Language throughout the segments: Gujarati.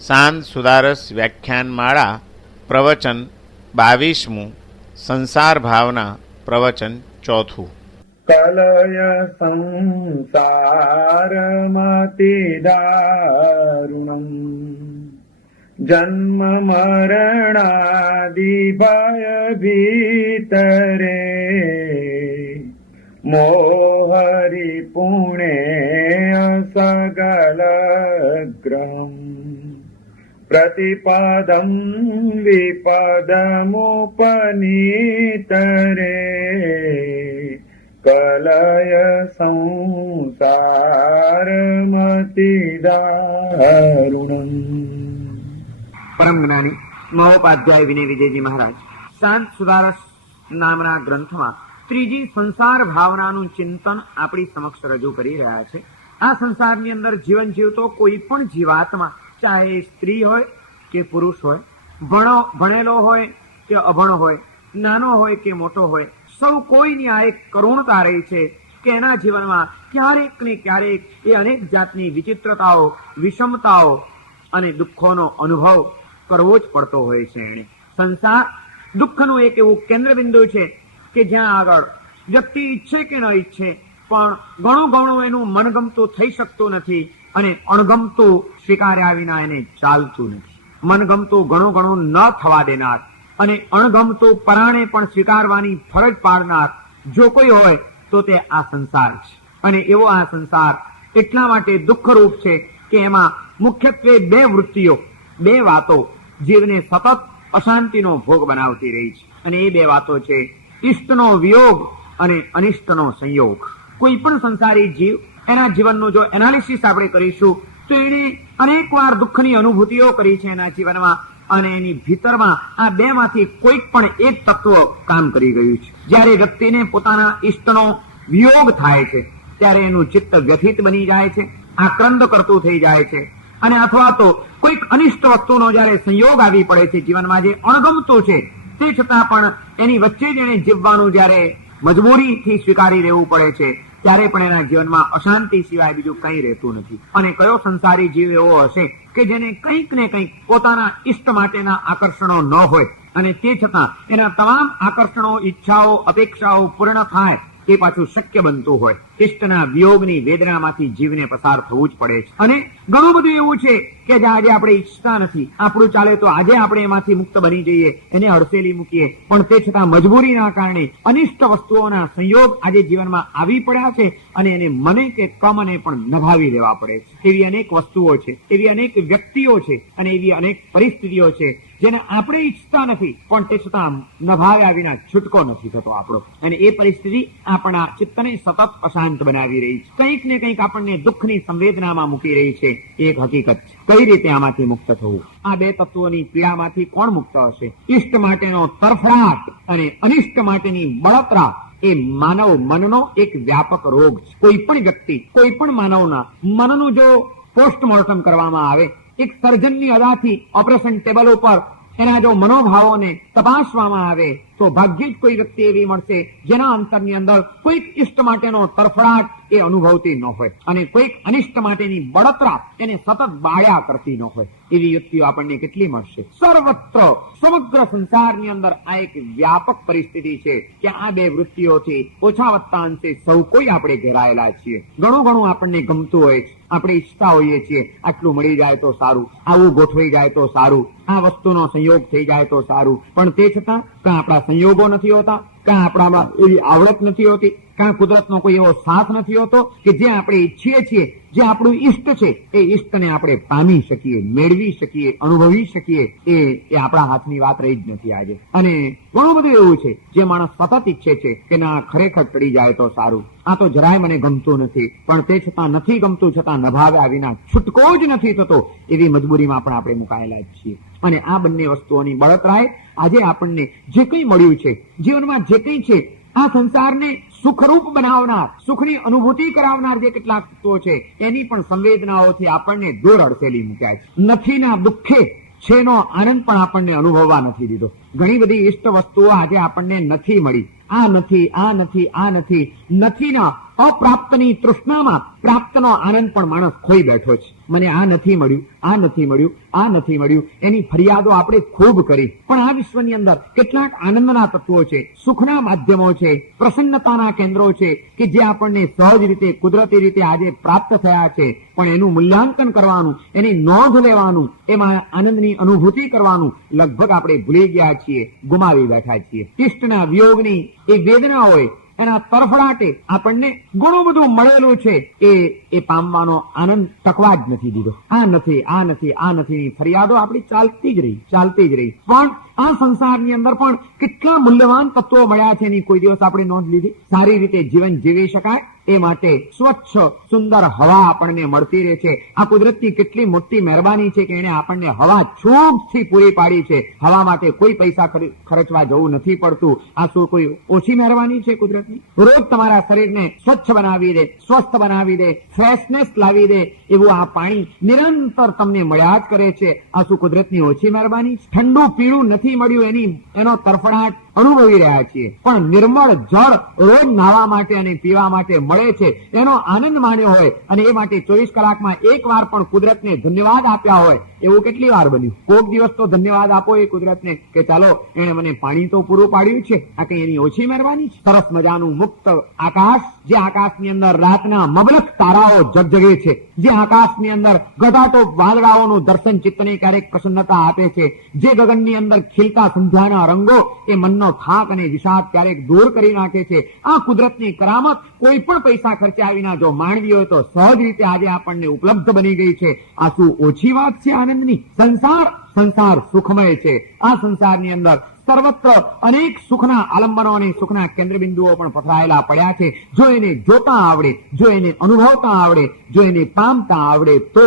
શાંત સુદારસ વ્યાખ્યાનમાળા પ્રવચન 22મું સંસાર ભાવના પ્રવચન 4. કલય સંસારમતિ દારુણં જન્મ મરણાદિ ભય ભીતરે મોહરિ પુણે સગલગ્રહં પ્રતિપદં વિપદમુપનીતરે કલય સંસારમતિ દારુણં. પરમ જ્ઞાની મહોપાધ્યાય વિનય વિજયજી મહારાજ શાંત સુદારસ નામના ગ્રંથમાં ત્રીજી સંસાર ભાવનાનું ચિંતન આપણી સમક્ષ રજૂ કરી રહ્યા છે. આ સંસારની અંદર જીવન જીવતો કોઈ પણ જીવાત્મા, ચાહે સ્ત્રી હોય કે પુરુષ હોય, ભણેલો હોય કે અભણ હોય, નાનો હોય કે મોટો હોય, સૌ કોઈની આ એક કરુણતા રહી છે કે એના જીવનમાં ક્યારેક ને ક્યારેક એ અનેક જાતની વિચિત્રતાઓ, વિષમતાઓ અને દુઃખોનો અનુભવ કરવો જ પડતો હોય છે. એને સંસાર દુઃખનું એક એવું કેન્દ્રબિંદુ છે કે જ્યાં આગળ વ્યક્તિ ઈચ્છે કે ન ઈચ્છે પણ ઘણું એનું મનગમતું થઈ શકતું નથી અને અણગમતું સ્વીકાર્યા વિના એને ચાલતું નથી. મનગમતું ઘણું ન થવા દેનાર અને અણગમતું પરાણે પણ સ્વીકારવાની ફરજ પાડનાર જો કોઈ હોય તો તે આ સંસાર છે. અને એવો આ સંસાર એટલા માટે દુઃખરૂપ છે કે એમાં મુખ્યત્વે બે વૃત્તિઓ, બે વાતો જીવને સતત અશાંતિનો ભોગ બનાવતી રહી છે. અને એ બે વાતો છે ઇષ્ટનો વિયોગ અને અનિષ્ટનો સંયોગ. કોઈ પણ સંસારી જીવ એના જીવનનું જો એનાલિસિસ આપણે કરીશું તો એને અનેક વાર દુઃખની અનુભૂતિઓ કરી છે એના જીવનમાં અને એની ભીતરમાં આ બે માંથી કોઈક પણ એક તત્વ કામ કરી ગયું છે. જ્યારે વ્યક્તિને પોતાના ઇષ્ટનો વિયોગ થાય છે ત્યારે એનું ચિત્ત વ્યથિત બની જાય છે, આક્રંદ કરતું થઈ જાય છે. અને અથવા તો કોઈક અનિષ્ટ વસ્તુનો જ્યારે સંયોગ આવી પડે છે જીવનમાં, જે અણગમતું છે તે છતાં પણ એની વચ્ચે જ એને જીવવાનું જ્યારે મજબૂરીથી સ્વીકારી રહેવું પડે છે ત્યારે પણ એના જીવનમાં અશાંતિ સિવાય બીજું કંઈ રહેતું નથી. અને કયો સંસારી જીવ એવો હશે કે જેને કંઈક ને કંઈક પોતાના ઇષ્ટ માટેના આકર્ષણો ન હોય અને તે છતાં એના તમામ આકર્ષણો, ઈચ્છાઓ, અપેક્ષાઓ પૂર્ણ થાય એ પાછું શક્ય બનતું હોય. ઇષ્ટના વિયોગની વેદનામાંથી જીવને પસાર થવું જ પડે છે. અને ઘણું બધું એવું છે કે જે આજે આપણે ઈચ્છતા નથી, આપણું ચાલે તો આજે આપણે એમાંથી મુક્ત બની જઈએ, એને હડસેલી મૂકીએ, પણ તે છતાં મજબૂરીના કારણે અનિષ્ટ વસ્તુઓના સંયોગ આજે જીવનમાં આવી પડ્યા છે અને એને મને કે કમને પણ નભાવી લેવા પડે છે. એવી અનેક વસ્તુઓ છે, એવી અનેક વ્યક્તિઓ છે અને એવી અનેક પરિસ્થિતિઓ છે જેને આપણે ઈચ્છતા નથી પણ તે છતાં નભાવ્યા વિના છૂટકો નથી થતો આપણો. અને એ પરિસ્થિતિ આપણા ચિત્તને સતત અશાંત બનાવી રહી છે, કંઈક ને કંઈક આપણને દુઃખની સંવેદનામાં મૂકી રહી છે. એક હકીકત છે. કઈ રીતે આમાંથી મુક્ત થવું? આ બે તત્વોની પીડામાંથી કોણ મુક્ત હશે? ઇષ્ટ માટેનો તરફડાટ અને અનિષ્ટ માટેની બળતરા એ માનવ મનનો એક વ્યાપક રોગ છે. કોઈ પણ વ્યક્તિ, કોઈ પણ માનવના મનનું જો પોસ્ટમોર્ટમ કરવામાં આવે, એક સર્જનની અદાથી ઓપરેશન ટેબલ ઉપર એના જો મનોભાવોને તપાસવામાં આવે તો ભાગ્યે જ કોઈ વ્યક્તિ એવી મળશે જેના અંતરની અંદર કોઈક ઇષ્ટ માટેનો તરફડાટ એ અનુભવતી ન હોય અને કોઈક અનિષ્ટ માટેની બળતરા એને સતત બાળ્યા કરતી ન હોય. એવી વ્યક્તિઓ આપણને કેટલી મળશે? સર્વત્ર સમગ્ર સંસારની અંદર આ એક વ્યાપક પરિસ્થિતિ છે કે આ બે વૃત્તિઓથી ઓછા વત્તા અંશે સૌ કોઈ આપણે ઘેરાયેલા છીએ. ઘણું આપણને ગમતું હોય છે, આપણે ઈચ્છતા હોઈએ છીએ આટલું મળી જાય તો સારું, આવું ગોઠવાઈ જાય તો સારું, આ વસ્તુનો સંયોગ થઈ જાય તો સારું, પણ તે છતાં કાં આપણા સંયોગો નથી હોતા, કાં આપણામાં એવી આવડત નથી હોતી, કાં કુદરતનો કોઈ એવો સાથ નથી હોતો કે જે આપણે ઈચ્છીએ છીએ, જે આપણું ઇષ્ટ છે એ ઇષ્ટને આપણે પામી શકીએ, મેળવી શકીએ, અનુભવી શકીએ. એ આપણા હાથની વાત રહી જ નથી આજે. અને ઘણું બધું એવું છે જે માણસ સતત ઈચ્છે છે કે ના ખરેખર ટળી જાય તો સારું, આ તો જરાય મને ગમતું નથી, પણ તે છતાં નથી ગમતું છતાં નભાવ્યા વિના છૂટકો જ નથી થતો. એવી મજબૂરીમાં પણ આપણે મુકાયેલા જ છીએ. અને આ બંને વસ્તુઓની બળતરાએ આજે આપણને જે કંઈ મળ્યું છે, જીવનમાં જે કંઈ છે, આ સંસારને સુખરૂપ બનાવનાર, સુખની અનુભૂતિ કરાવનાર જે કેટલાક તત્વો છે એની પણ સંવેદનાઓથી આપણને દૂર અડસેલી મૂક્યા છે. નથીના દુઃખે છેનો આનંદ પણ આપણને અનુભવવા નથી દીધો. ઘણી બધી ઇષ્ટ વસ્તુઓ આજે આપણને નથી મળી. આ નથી, આ નથી, આ નથી, નથીના અપ્રાપ્તની તૃષ્ણામાં પ્રાપ્તનો આનંદ પણ માણસ ખોઈ બેઠો છે. મને આ નથી મળ્યું, આ નથી મળ્યું, આ નથી મળ્યું, એની ફરિયાદો આપણે ખૂબ કરી. પણ આ વિશ્વની અંદર કેટલાક આનંદના તત્વો છે, સુખના માધ્યમો છે, પ્રસન્નતાના કેન્દ્રો છે કે જે આપણને સહજ રીતે, કુદરતી રીતે આજે પ્રાપ્ત થયા છે. પણ એનું મૂલ્યાંકન કરવાનું, એની નોંધ લેવાનું, એમાં આનંદની અનુભૂતિ કરવાનું લગભગ આપણે ભૂલી ગયા છીએ, ગુમાવી બેઠા છીએ. ઇષ્ટના વિયોગની એ વેદના હોય, એના તરફડાટે આપણને ઘણું બધું મળેલું છે એ પામવાનો આનંદ ટકવા જ નથી દીધો. આ નથી, આ નથી, આ નથી, ફરિયાદો આપણી ચાલતી જ રહી. પણ આ સંસારની અંદર પણ કેટલા મૂલ્યવાન તત્વો મળ્યા છે એની કોઈ દિવસ આપણે નોંધ લીધી? સારી રીતે જીવન જીવી શકાય એ માટે સ્વચ્છ સુંદર હવા આપણને મળતી રહે છે. આ કુદરતની કેટલી મોટી મહેરબાની છે કે એને આપણને હવા છૂટથી પૂરી પાડી છે. હવા માટે કોઈ પૈસા ખર્ચવા જવું નથી પડતું. આ શું કોઈ ઓછી મહેરબાની છે કુદરતની? રોજ તમારા શરીરને સ્વચ્છ બનાવી દે, સ્વસ્થ બનાવી દે, ફ્રેશનેસ લાવી દે એવું આ પાણી નિરંતર તમને મળ્યા જ કરે છે. આ શું કુદરતની ઓછી મહેરબાની? ઠંડુ પીણું નથી મળ્યું એનો તરફડાટ અનુભવી રહ્યા છીએ, પણ નિર્મળ જળ રોજ નાહવા માટે અને પીવા માટે મળે છે એનો આનંદ માણ્યો હોય અને એ માટે 24 કલાકમાં એક વાર પણ કુદરતને ધન્યવાદ આપ્યા હોય એવું કેટલી વાર બન્યું? કોક દિવસ તો ધન્યવાદ આપો એ કુદરતને કે ચાલો એને મને પાણી તો પૂરું પાડ્યું છે. આ કઈ એની ઓછી મહેરબાની છે? સરસ મજાનું મુક્ત આકાશ, જે આકાશની અંદર રાતના મબલખ તારાઓ જગજગે છે, જે આકાશની અંદર ઘટાટો વાદળાઓનું દર્શન ચિત્તને ક્યારેક પ્રસન્નતા આપે છે, જે ગગનની અંદર ખીલતા સંધ્યાના રંગો એ મનનો થાક અને વિષાદ ક્યારેક દૂર કરી નાખે છે. આ કુદરતની કરામત કોઈ પણ પૈસા ખર્ચ્યા વિના જો માણવી હોય તો સહજ રીતે આજે આપણને ઉપલબ્ધ બની ગઈ છે. આ શું ઓછી વાત છે આનંદની? સંસાર સુખમય છે. આ સંસારની અંદર સર્વત્ર અનેક સુખના આલંબનો અને સુખના કેન્દ્રબિંદુઓ પણ પથરાયેલા પડ્યા છે. જો એને જોતા આવડે, જો એને અનુભવતા આવડે, જો એને પામતા આવડે તો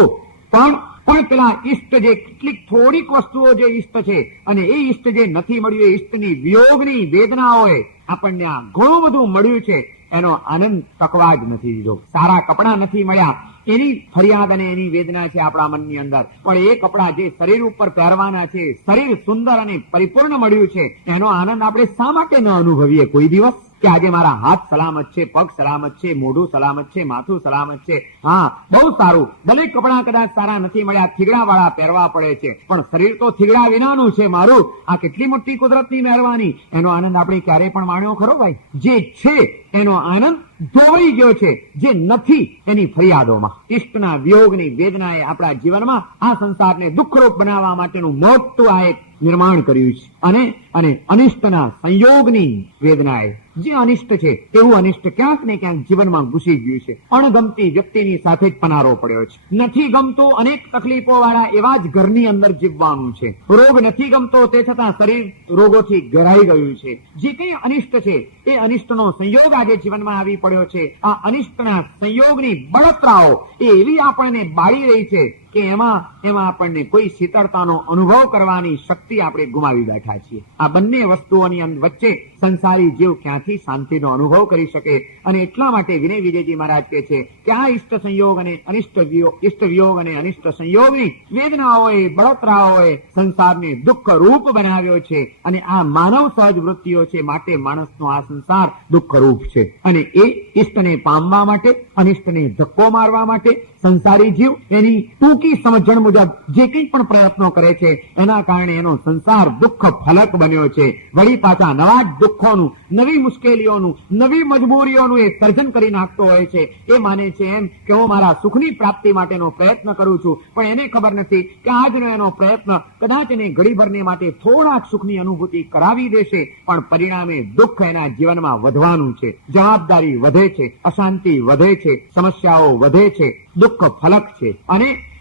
પણ પેલા ઈષ્ટ જે કેટલીક થોડીક વસ્તુઓ જે ઈષ્ટ છે અને એ ઈષ્ટ જે નથી મળ્યું, એ ઈષ્ટની વિયોગની વેદનાઓએ આપણને આ ઘણું બધું મળ્યું છે એનો આનંદ ટકવા જ નથી દીધો. સારા કપડા નથી મળ્યા એની ફરિયાદ અને એની વેદના છે આપણા મનની અંદર. પણ એ કપડા જે શરીર ઉપર પહેરવાના છે, શરીર સુંદર અને પરિપૂર્ણ મળ્યું છે એનો આનંદ આપણે શા માટે ન અનુભવીએ કોઈ દિવસ? કે આજે મારા હાથ સલામત છે, પગ સલામત છે, મોઢું સલામત છે, માથું સલામત છે. હા, બહુ સારું. ભલે કપડા કદાચ સારા નથી મળ્યા, થીગડા વાળા પહેરવા પડે છે, પણ શરીર તો થીગડા વિનાનું છે મારું. આ કેટલી મોટી કુદરતની મહેરબાની. એનો આનંદ આપણે ક્યારેય પણ માણ્યો ખરો ભાઈ? જે છે એનો આનંદ ધોવાઈ ગયો છે, જે નથી એની ફરિયાદોમાં. ઇષ્ટના વિયોગની વેદનાએ આપણા જીવનમાં આ સંસારને દુઃખરૂપ બનાવવા માટેનું મોટું આ એક નિર્માણ કર્યું છે. અને અનિષ્ટના સંયોગની વેદનાએ, જે અનિષ્ટ છે એવું અનિષ્ટ ક્યાંક ને ક્યાંક જીવનમાં ઘૂસી ગયું છે. અણગમતી વ્યક્તિની સાથે જ પનારો પડ્યો છે. નથી ગમતો અનેક તકલીફો વાળા એવા જ ઘરની અંદર જીવવાનું છે. રોગ નથી ગમતો તે છતાં શરીર રોગોથી ઘેરાઈ ગયું છે. જે કંઈ અનિષ્ટ છે એ અનિષ્ટનો સંયોગ આજે જીવનમાં આવી પડ્યો છે. આ અનિષ્ટના સંયોગની બળતરાઓ એ એવી આપણને બાળી રહી છે કે એમાં આપણને કોઈ શીતળતાનો અનુભવ કરવાની શક્તિ આપણે ગુમાવી બેઠા છીએ. આ બંને વસ્તુઓની વચ્ચે સંસારી જીવ ક્યાંથી શાંતિનો અનુભવ કરી શકે? અને એટલા માટે વિનય વિજયજી મહારાજ કહે છે કે આ ઇષ્ટ સંયોગ અને ઇષ્ટ વિયોગ અને અનિષ્ટ સંયોગની વેદનાઓએ, બળતરાઓએ સંસારને દુઃખ રૂપ બનાવ્યો છે. અને આ માનવ સહજ વૃત્તિઓ છે, માટે માણસનો આ સંસાર દુઃખ રૂપ છે. અને એ ઇષ્ટને પામવા માટે, અનિષ્ટને ધક્કો મારવા માટે સંસારી જીવ એની ટૂંકી સમજણ મુજબ જે કંઈ પણ પ્રયત્નો કરે છે એના કારણે એનો સંસાર દુઃખ ફલક બન્યો છે. વળી પાછા નવા જ દુઃખોનું, નવી મુશ્કેલીઓનું, નવી મજબૂરીઓનું એ સર્જન કરી નાખતો હોય છે. એ માને છે એમ કે હું મારા સુખની પ્રાપ્તિ માટેનો પ્રયત્ન કરું છું, પણ એને ખબર નથી કે આજનો એનો પ્રયત્ન કદાચ એને ઘડીભરને માટે થોડાક સુખની અનુભૂતિ કરાવી દેશે, પણ પરિણામે દુઃખ એના જીવનમાં વધવાનું છે. જવાબદારી વધે છે, અશાંતિ વધે છે, સમસ્યાઓ વધે છે. દુઃખ ફલક છે.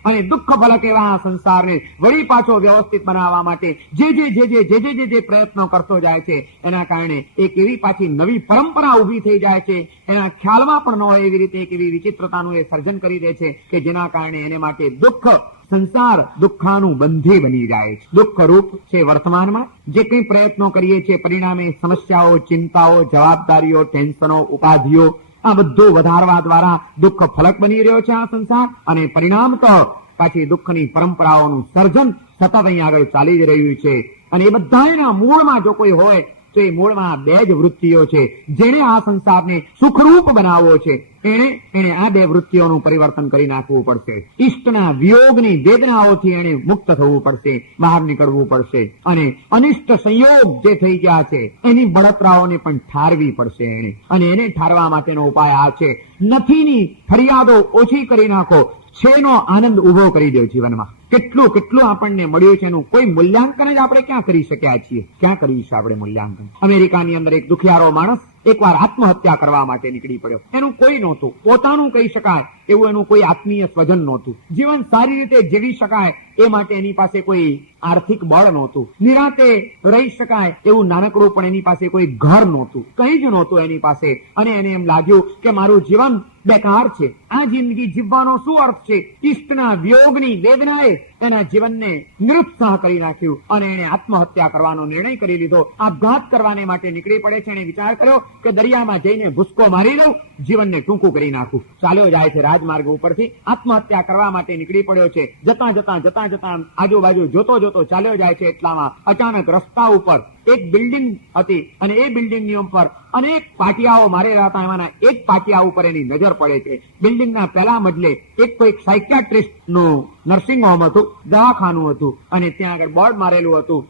અને દુઃખ ફલક એવા આ સંસારને વળી પાછો વ્યવસ્થિત બનાવવા માટે જે પ્રયત્નો કરતો જાય છે એના કારણે એક એવી પાછી નવી પરંપરા ઉભી થઈ જાય છે. એના ખ્યાલમાં પણ ન હોય એવી રીતે એક એવી વિચિત્રતાનું એ સર્જન કરી દે છે કે જેના કારણે એને માટે દુઃખ, સંસાર દુઃખાનું બંધી બની જાય છે. દુઃખ રૂપ છે વર્તમાનમાં. જે કંઈ પ્રયત્નો કરીએ છીએ પરિણામે સમસ્યાઓ, ચિંતાઓ, જવાબદારીઓ, ટેન્શનો, ઉપાધિઓ આ બધું વધારવા દ્વારા દુઃખ ફલક બની રહ્યો છે આ સંસાર. અને પરિણામ તો પાછી દુઃખની પરંપરાઓનું સર્જન સતત અહીં આગળ ચાલી જ રહ્યું છે. અને એ બધાના મૂળમાં જો કોઈ હોય તો એ મૂળમાં બે જ વૃત્તિઓ છે. જેણે આ સંસારને સુખરૂપ બનાવવો છે એને આ બે વૃત્તિઓનું પરિવર્તન કરી નાખવું પડશે. ઈષ્ટના વિયોગની વેદનાઓથી એને મુક્ત થવું પડશે, બહાર નીકળવું પડશે. અને અનિષ્ટ સંયોગ જે થઈ ગયા છે એની બળતરાઓને પણ ઠારવી પડશે એને. અને એને ઠારવા માટેનો ઉપાય આ છે, નથીની ફરિયાદો ઓછી કરી નાખો, છેનો આનંદ ઉભો કરી દો જીવનમાં. કેટલું કેટલું આપણને મળ્યું છે એનું કોઈ મૂલ્યાંકન જ આપણે ક્યાં કરી શક્યા છીએ? ક્યાં કર્યું છે આપણે મૂલ્યાંકન? અમેરિકાની અંદર એક દુખિયારો માણસ એકવાર આત્મહત્યા કરવા માટે નીકળી પડ્યો. એનું કોઈ નહોતું, પોતાનું કહી શકાય એવું એનું કોઈ આત્મીય સ્વજન નહોતું. જીવન સારી રીતે જીવી શકાય એ માટે એની પાસે કોઈ આર્થિક બળ નહોતું. નિરાતે રહી શકાય એવું નાનકડું પણ એની પાસે કોઈ ઘર નહોતું, કંઈ જ નહોતું એની પાસે. અને એને એમ લાગ્યું કે મારું જીવન બેકાર છે, આ જિંદગી જીવવાનો શું અર્થ છે? ઈષ્ટના વિયોગની વેદનાએ એના જીવનને નિરુત્સાહ કરી નાખ્યું અને એને આત્મહત્યા કરવાનો નિર્ણય કરી લીધો. આપઘાત કરવાને માટે નીકળી પડે છે. એને વિચાર કર્યો કે દરિયામાં જઈને ભૂસકો મારી દઉં, જીવનને ટૂંકું કરી નાખું. ચાલ્યો જાય છે રાજમાર્ગ ઉપરથી, આત્મહત્યા કરવા માટે નીકળી પડ્યો છે. જતા જતા જતા જતા આજુબાજુ જોતો જોતો ચાલ્યો જાય છે. એટલામાં અચાનક રસ્તા ઉપર એક બિલ્ડિંગ હતી અને એ બિલ્ડિંગની ઉપર અનેક પાટિયાઓ મારેલા હતા. એમાંના એક પાટિયા ઉપર એની નજર પડે છે. બિલ્ડિંગના પહેલા મજલે એક કોઈ સાયકિયાટ્રિસ્ટ નું નર્સિંગ હોમ હતું, દવાખાનું હતું. અને ત્યાં આગળ બોર્ડ મારેલું હતું,